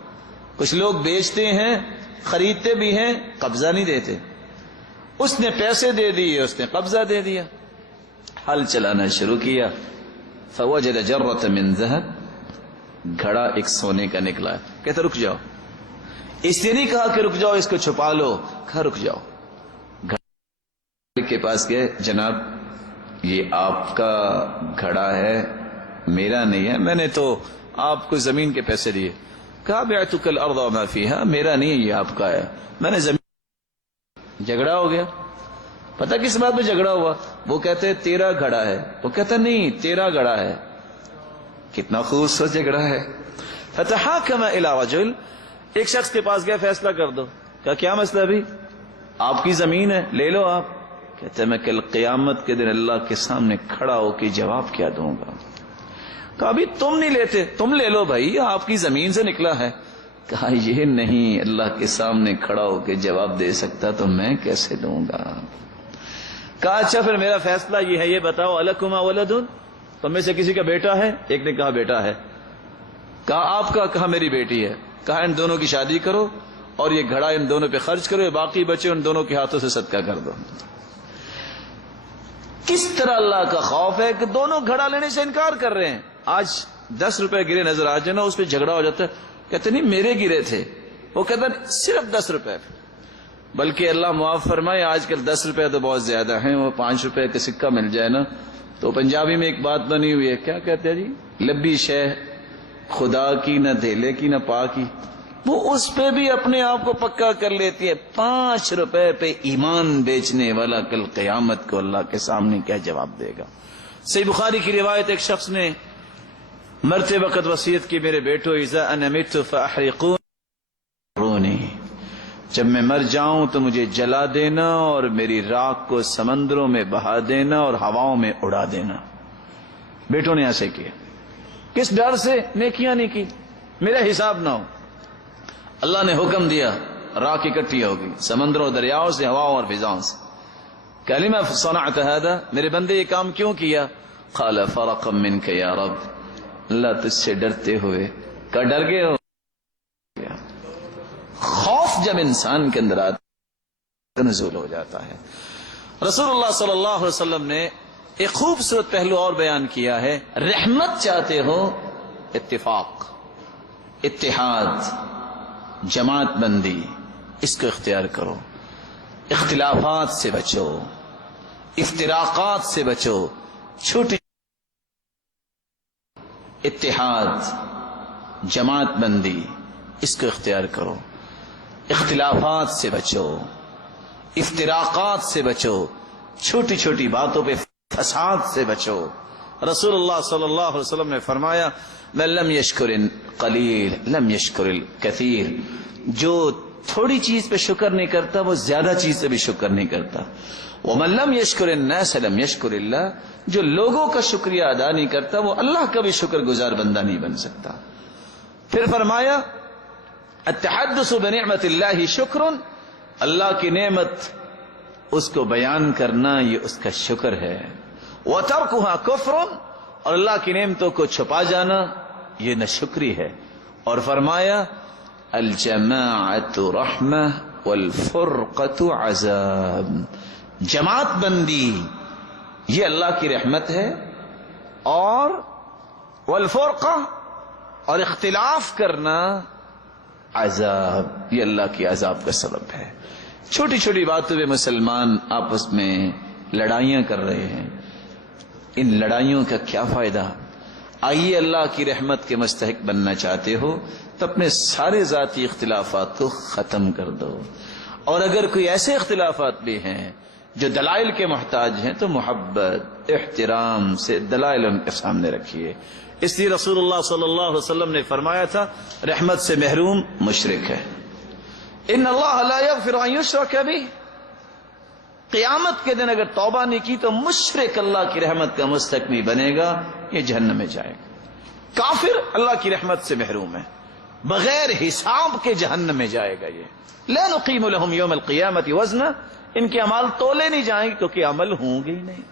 کچھ لوگ بیچتے ہیں، خریدتے بھی ہیں، قبضہ نہیں دیتے۔ اس نے پیسے دے دیے، اس نے قبضہ دے دیا، ہل چلانا شروع کیا۔ فوجد جرۃ من ذهب، گھڑا ایک سونے کا نکلا۔ کہتے رک جاؤ، اس نے نہیں کہا کہ رک جاؤ اس کو چھپا لو، کہا رک جاؤ۔ گھڑے کے پاس گئے، جناب یہ آپ کا گھڑا ہے، میرا نہیں ہے، میں نے تو آپ کو زمین کے پیسے دیے۔ کہا بعتک الارض وما فیہا، میرا نہیں ہے، یہ آپ کا ہے، میں نے زمین۔ جھگڑا ہو گیا۔ پتہ کس بات پہ جھگڑا ہوا؟ وہ کہتے تیرا گھڑا ہے، وہ کہتا نہیں تیرا گھڑا ہے۔ کتنا خوبصورت جھگڑا ہے۔ فتحاکم الی رجل، ایک شخص کے پاس گیا، فیصلہ کر دو۔ کہا کیا مسئلہ؟ بھی آپ کی زمین ہے، لے لو آپ۔ کہتے میں کل قیامت کے دن اللہ کے سامنے کھڑا ہو کے جواب کیا دوں گا؟ کہا بھی تم نہیں لیتے، تم لے لو بھائی، آپ کی زمین سے نکلا ہے۔ کہا یہ نہیں، اللہ کے سامنے کھڑا ہو کے جواب دے سکتا تو میں کیسے دوں گا؟ کہا اچھا پھر میرا فیصلہ یہ ہے، یہ بتاؤ الکما ولد، تم میں سے کسی کا بیٹا ہے؟ ایک نے کہا بیٹا ہے۔ کہا آپ کا؟ کہا میری بیٹی ہے۔ کہا ان دونوں کی شادی کرو اور یہ گھڑا ان دونوں پہ خرچ کرو، باقی بچے ان دونوں کے ہاتھوں سے صدقہ کر دو۔ کس طرح اللہ کا خوف ہے کہ دونوں گھڑا لینے سے انکار کر رہے ہیں۔ آج 10 روپے گرے نظر آ جائے نا، اس پہ جھگڑا ہو جاتا ہے، کہتے نہیں میرے گرے تھے، وہ کہتا صرف 10 روپے۔ بلکہ اللہ معاف فرمائے، آج کل 10 روپے تو بہت زیادہ ہیں، وہ 5 روپے کا سکہ مل جائے نا تو پنجابی میں ایک بات بنی ہوئی ہے، کیا کہتے ہیں جی؟ لبی شے خدا کی نہ دھیلے کی نہ پا کی، وہ اس پہ بھی اپنے آپ کو پکا کر لیتی ہے۔ 5 روپے پہ ایمان بیچنے والا کل قیامت کو اللہ کے سامنے کیا جواب دے گا؟ صحیح بخاری کی روایت، ایک شخص نے مرتے وقت وصیت کی، میرے بیٹو اذا انا مت فاحرقونی، جب میں مر جاؤں تو مجھے جلا دینا اور میری راکھ کو سمندروں میں بہا دینا اور ہواؤں میں اڑا دینا۔ بیٹوں نے ایسے کیا، کس ڈر سے؟ نیکیاں نہیں کی، میرا حساب نہ ہو۔ اللہ نے حکم دیا، راکھ اکٹھی ہوگی سمندروں، دریاؤں سے، ہواؤں اور فضاؤں سے۔ کلمہ صنعت هذا، میرے بندے یہ کام کیوں کیا؟ قال فرقا منك یا رب، اللہ تجھ سے ڈرتے ہوئے۔ کیا ڈر گئے ہو؟ خوف جب انسان کے اندر آتا نزول ہو جاتا ہے۔ رسول اللہ صلی اللہ علیہ وسلم نے ایک خوبصورت پہلو اور بیان کیا ہے، رحمت چاہتے ہو اتفاق، اتحاد، جماعت بندی، اس کو اختیار کرو، اختلافات سے بچو، افتراقات سے بچو، چھوٹی اتحاد، جماعت بندی، اس کو اختیار کرو، اختلافات سے بچو، افتراقات سے بچو، چھوٹی چھوٹی باتوں پہ فساد سے بچو۔ رسول اللہ صلی اللہ علیہ وسلم نے فرمایا من لم یشکر القلیل لم یشکر الکثیر، جو تھوڑی چیز پہ شکر نہیں کرتا وہ زیادہ چیز سے بھی شکر نہیں کرتا۔ ومن لم یشکر الناس لم یشکر اللہ، جو لوگوں کا شکریہ ادا نہیں کرتا وہ اللہ کا بھی شکر گزار بندہ نہیں بن سکتا۔ پھر فرمایا التحدث بنعمت اللہ شکر، اللہ کی نعمت اس کو بیان کرنا یہ اس کا شکر ہے۔ وترکها کفر، اور اللہ کی نعمتوں کو چھپا جانا یہ ناشکری ہے۔ اور فرمایا الجماعت رحمہ والفرقۃ عذاب، جماعت بندی یہ اللہ کی رحمت ہے، اور والفرقہ، اور اختلاف کرنا عذاب، یہ اللہ کی عذاب کا سبب ہے۔ چھوٹی چھوٹی باتوں پہ مسلمان آپس میں لڑائیاں کر رہے ہیں، ان لڑائیوں کا کیا فائدہ؟ آئیے اللہ کی رحمت کے مستحق بننا چاہتے ہو تو اپنے سارے ذاتی اختلافات کو ختم کر دو، اور اگر کوئی ایسے اختلافات بھی ہیں جو دلائل کے محتاج ہیں تو محبت احترام سے دلائل ان کے سامنے رکھیے۔ اس لیے رسول اللہ صلی اللہ علیہ وسلم نے فرمایا تھا رحمت سے محروم مشرک ہے۔ ان اللہ لا یغفر ان یشرک بہ، قیامت کے دن اگر توبہ نہیں کی تو مشرک اللہ کی رحمت کا مستحق نہیں بنے گا، یہ جہنم میں جائے گا۔ کافر اللہ کی رحمت سے محروم ہے۔ بغیر حساب کے جہنم میں جائے گا. یہ لا نقیم لهم یوم القیامت وزنا، ان کے اعمال تولے نہیں جائیں گے کیونکہ عمل ہوں گے ہی نہیں.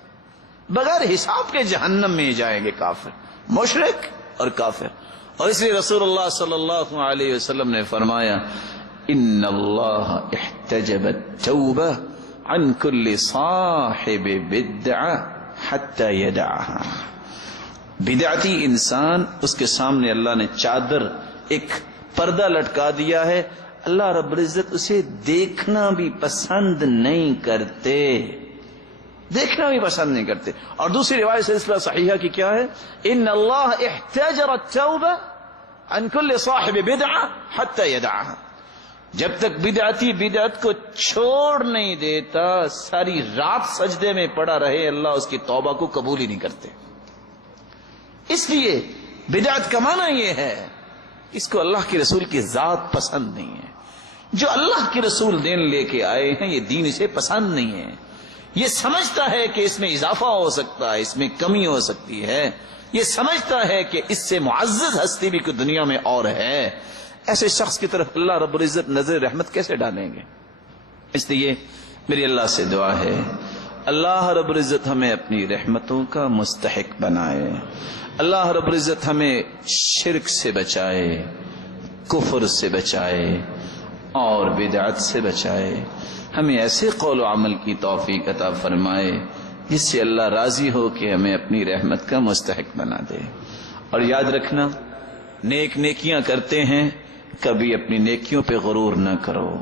بغیر حساب کے جہنم میں جائیں گے کافر، مشرک اور کافر. اور اس لیے رسول اللہ صلی اللہ علیہ وسلم نے فرمایا ان اللہ احتجب التوبہ عن كل صاحب بدعہ حتی یدعها. بدعتی انسان، اس کے سامنے اللہ نے چادر، ایک پردہ لٹکا دیا ہے. اللہ رب العزت اسے دیکھنا بھی پسند نہیں کرتے، دیکھنا بھی پسند نہیں کرتے. اور دوسری روایت سلسلہ صحیحہ کی کیا ہے؟ ان اللہ احتجر التوبہ عن كل صاحب بدعہ حتی یدعها. جب تک بدعتی بدعت کو چھوڑ نہیں دیتا، ساری رات سجدے میں پڑا رہے، اللہ اس کی توبہ کو قبول ہی نہیں کرتے. اس لیے بدعت کا معنی یہ ہے اس کو اللہ کے رسول کی ذات پسند نہیں ہے. جو اللہ کے رسول دین لے کے آئے ہیں یہ دین اسے پسند نہیں ہے. یہ سمجھتا ہے کہ اس میں اضافہ ہو سکتا ہے، اس میں کمی ہو سکتی ہے. یہ سمجھتا ہے کہ اس سے معزز ہستی بھی کوئی دنیا میں اور ہے. ایسے شخص کی طرف اللہ رب العزت نظر رحمت کیسے ڈالیں گے؟ اس لیے میری اللہ سے دعا ہے اللہ رب العزت ہمیں اپنی رحمتوں کا مستحق بنائے. اللہ رب العزت ہمیں شرک سے بچائے، کفر سے بچائے اور بدعت سے بچائے. ہمیں ایسے قول و عمل کی توفیق عطا فرمائے جس سے اللہ راضی ہو کہ ہمیں اپنی رحمت کا مستحق بنا دے. اور یاد رکھنا، نیکیاں کرتے ہیں، کبھی اپنی نیکیوں پہ غرور نہ کرو.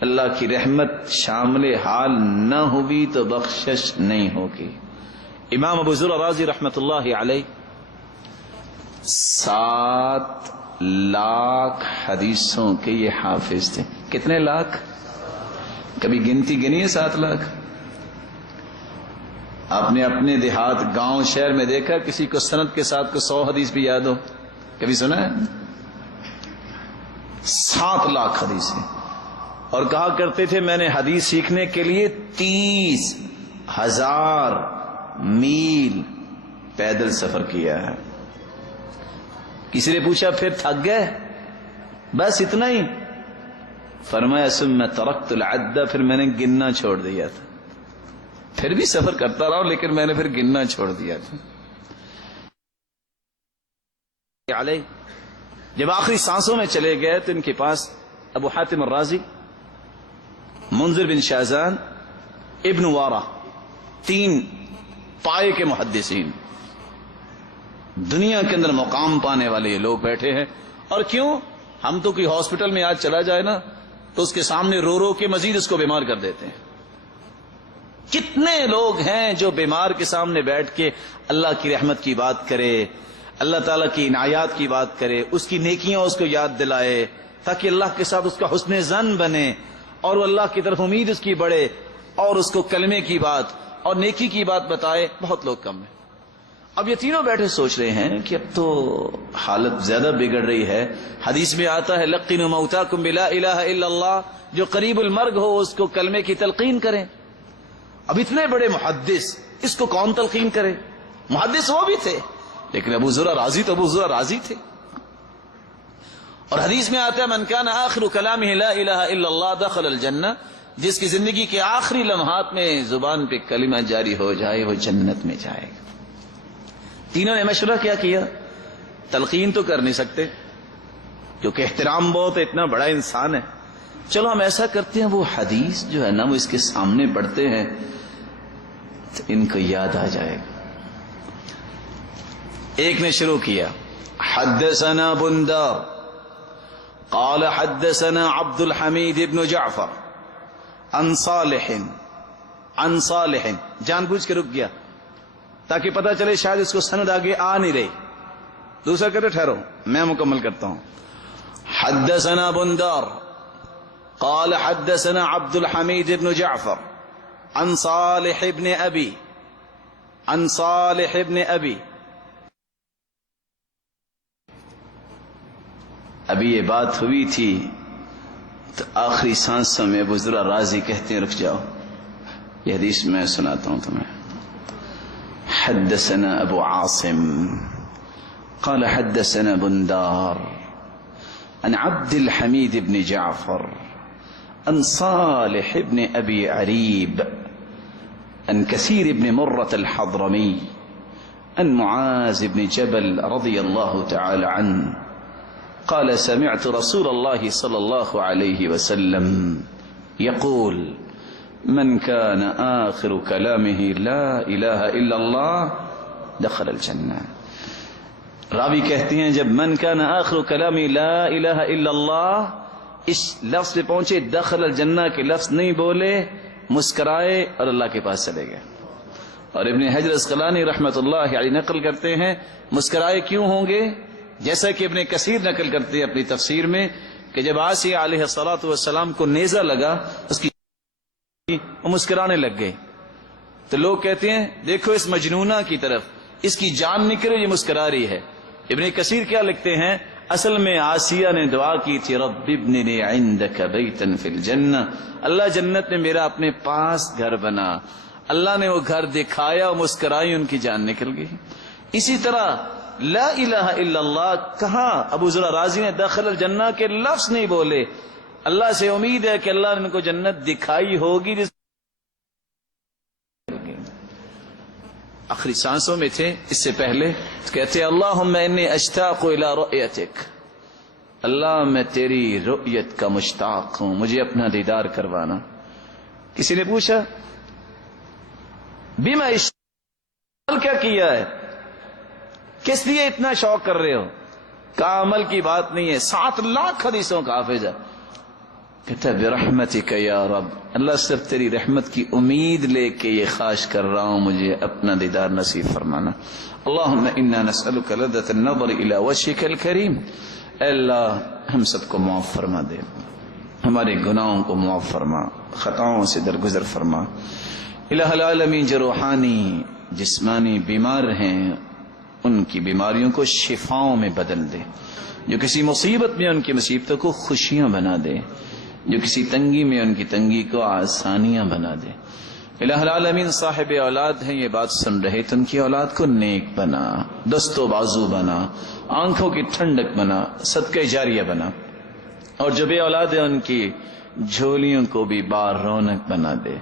اللہ کی رحمت شامل حال نہ ہوئی تو بخشش نہیں ہوگی. امام ابو ذر رازی رحمت اللہ علیہ 7 لاکھ حدیثوں کے یہ حافظ تھے. کتنے لاکھ؟ کبھی گنتی گنی ہے 7 لاکھ؟ آپ نے اپنے دیہات، گاؤں، شہر میں دیکھا کسی کو سند کے ساتھ کو 100 حدیث بھی یاد ہو؟ کبھی سنا ہے؟ 7 لاکھ حدیثیں. اور کہا کرتے تھے میں نے حدیث سیکھنے کے لیے 30,000 میل پیدل سفر کیا ہے. کسی نے پوچھا پھر تھک گئے؟ بس اتنا ہی؟ فرمایا ثم ترکت العد، پھر میں نے گننا چھوڑ دیا تھا. پھر بھی سفر کرتا رہا لیکن میں نے پھر گننا چھوڑ دیا تھا. جب آخری سانسوں میں چلے گئے تو ان کے پاس ابو حاتم الرازی، منذر بن شاذان، ابن وارہ، 3 پائے کے محدثین، دنیا کے اندر مقام پانے والے یہ لوگ بیٹھے ہیں. اور کیوں؟ ہم تو کوئی ہاسپٹل میں آج چلا جائے نا تو اس کے سامنے رو رو کے مزید اس کو بیمار کر دیتے ہیں. کتنے لوگ ہیں جو بیمار کے سامنے بیٹھ کے اللہ کی رحمت کی بات کرے، اللہ تعالیٰ کی عنایات کی بات کرے، اس کی نیکیاں اس کو یاد دلائے تاکہ اللہ کے ساتھ اس کا حسن ظن بنے اور وہ اللہ کی طرف امید اس کی بڑھے اور اس کو کلمے کی بات اور نیکی کی بات بتائے. بہت لوگ کم ہیں. اب یہ تینوں بیٹھے سوچ رہے ہیں کہ اب تو حالت زیادہ بگڑ رہی ہے. حدیث میں آتا ہے لقنوا موتاکم بلا الہ الا اللہ، جو قریب المرگ ہو اس کو کلمے کی تلقین کریں. اب اتنے بڑے محدث، اس کو کون تلقین کرے؟ محدث وہ بھی تھے لیکن ابو ذر رازی تو ابو ذر رازی تھے. اور حدیث میں آتا ہے من کان آخر کلامہ لا الہ الا اللہ دخل الجنہ، جس کی زندگی کے آخری لمحات میں زبان پہ کلمہ جاری ہو جائے وہ جنت میں جائے گا. تینوں نے مشورہ کیا کیا؟ تلقین تو کر نہیں سکتے کیونکہ احترام بہت ہے، اتنا بڑا انسان ہے. چلو ہم ایسا کرتے ہیں وہ حدیث جو ہے نا وہ اس کے سامنے پڑھتے ہیں تو ان کو یاد آ جائے گا. ایک نے شروع کیا حدثنا بندار قال حدثنا عبد الحمید بن جعفر عن صالح، جان بوجھ کے رک گیا تاکہ پتہ چلے شاید اس کو سند آگے آ نہیں رہی. دوسرا کہتے ٹھہرو میں مکمل کرتا ہوں. حدثنا بندار قال حدثنا عبد الحمید بن جعفر عن صالح بن ابی. ابھی یہ بات ہوئی تھی تو آخری سانسوں میں ابو ذر رازی کہتے ہیں رک جاؤ، یہ حدیث میں سناتا ہوں تمہیں. حدثنا ابو عاصم قال حدثنا بندار عن عبد الحميد بن جعفر عن صالح بن أبي عريب عن كثير بن مرة الحضرمي عن معاذ بن جبل رضي الله تعالى عنه قال سمعت رسول الله صلى الله عليه وسلم يقول من كان آخر كلامه لا إله إلا الله دخل الجنة. راوی کہتے ہیں جب من کان آخر کلامی لا الہ الا اللہ اس لفظ پہ پہنچے دخل الجنہ کے لفظ نہیں بولے، مسکرائے اور اللہ کے پاس چلے گئے. اور ابن حجر اسقلانی رحمۃ اللہ علیہ نقل کرتے ہیں مسکرائے کیوں ہوں گے، جیسا کہ ابن کثیر نقل کرتے ہیں اپنی تفسیر میں کہ جب آسیہ علیہ الصلوۃ والسلام کو نیزہ لگا اس کی وہ مسکرانے لگ گئے، تو لوگ کہتے ہیں دیکھو اس مجنونہ کی طرف، اس کی جان نکل یہ مسکرا رہی ہے. ابن کثیر کیا لکھتے ہیں، اصل میں آسیہ نے دعا کی تھی رب ابن لی عندک بیتا فی الجنہ، اللہ جنت میں میرا اپنے پاس گھر بنا. اللہ نے وہ گھر دکھایا اور مسکرائی، ان کی جان نکل گئی. اسی طرح لا الہ الا اللہ کہاں ابو ذر رازی نے دخل الجنہ کے لفظ نہیں بولے. اللہ سے امید ہے کہ اللہ نے ان کو جنت دکھائی ہوگی. جس آخری سانسوں میں تھے اس سے پہلے کہتے اللہم انی اشتاق الی رؤیتک، اللہ میں تیری رؤیت کا مشتاق ہوں، مجھے اپنا دیدار کروانا. کسی نے پوچھا بما عمل کیا کیا ہے، کس لیے اتنا شوق کر رہے ہو؟ کہا عمل کی بات نہیں ہے، 7 لاکھ حدیثوں کا حافظ ہے. کہتا برحمتک یا رب، اللہ صرف تیری رحمت کی امید لے کے یہ خواہش کر رہا ہوں مجھے اپنا دیدار نصیب فرمانا. اللہم انا نسألک لذت النظر الى وجهک الکریم، اے اللہ ہم سب کو معاف فرما دے، ہمارے گناہوں کو معاف فرما، خطاؤں سے درگزر فرما. الہ العالمین جو روحانی جسمانی بیمار ہیں ان کی بیماریوں کو شفاؤں میں بدل دے، جو کسی مصیبت میں ان کی مصیبتوں کو خوشیاں بنا دے، جو کسی تنگی میں ان کی تنگی کو آسانیاں بنا دے. الہ العالمین صاحب اولاد ہیں، یہ بات سن رہے تو ان کی اولاد کو نیک بنا، دست و بازو بنا، آنکھوں کی ٹھنڈک بنا، صدقہ جاریہ بنا. اور جو بے اولاد ہیں ان کی جھولیوں کو بھی بار رونق بنا دے.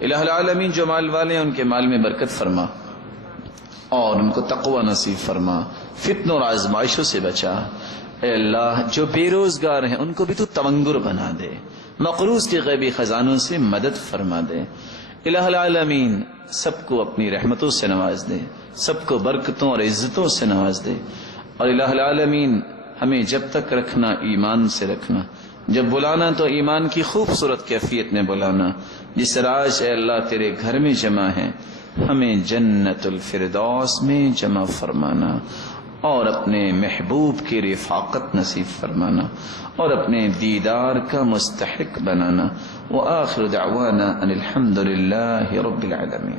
الہ العالمین جو مال والے ہیں ان کے مال میں برکت فرما اور ان کو تقوی نصیب فرما، فتنوں اور آزمائشوں سے بچا. اے اللہ جو بے روزگار ہیں ان کو بھی تو تونگر بنا دے، مقروض کے غیبی خزانوں سے مدد فرما دے. الہ العالمین سب کو اپنی رحمتوں سے نواز دے، سب کو برکتوں اور عزتوں سے نواز دے. اور الہ العالمین ہمیں جب تک رکھنا ایمان سے رکھنا، جب بلانا تو ایمان کی خوبصورت کیفیت میں بلانا. جس راج اے اللہ تیرے گھر میں جمع ہے ہمیں جنت الفردوس میں جمع فرمانا اور اپنے محبوب کی رفاقت نصیب فرمانا اور اپنے دیدار کا مستحق بنانا. وآخر دعوانا ان الحمد للہ رب العالمین.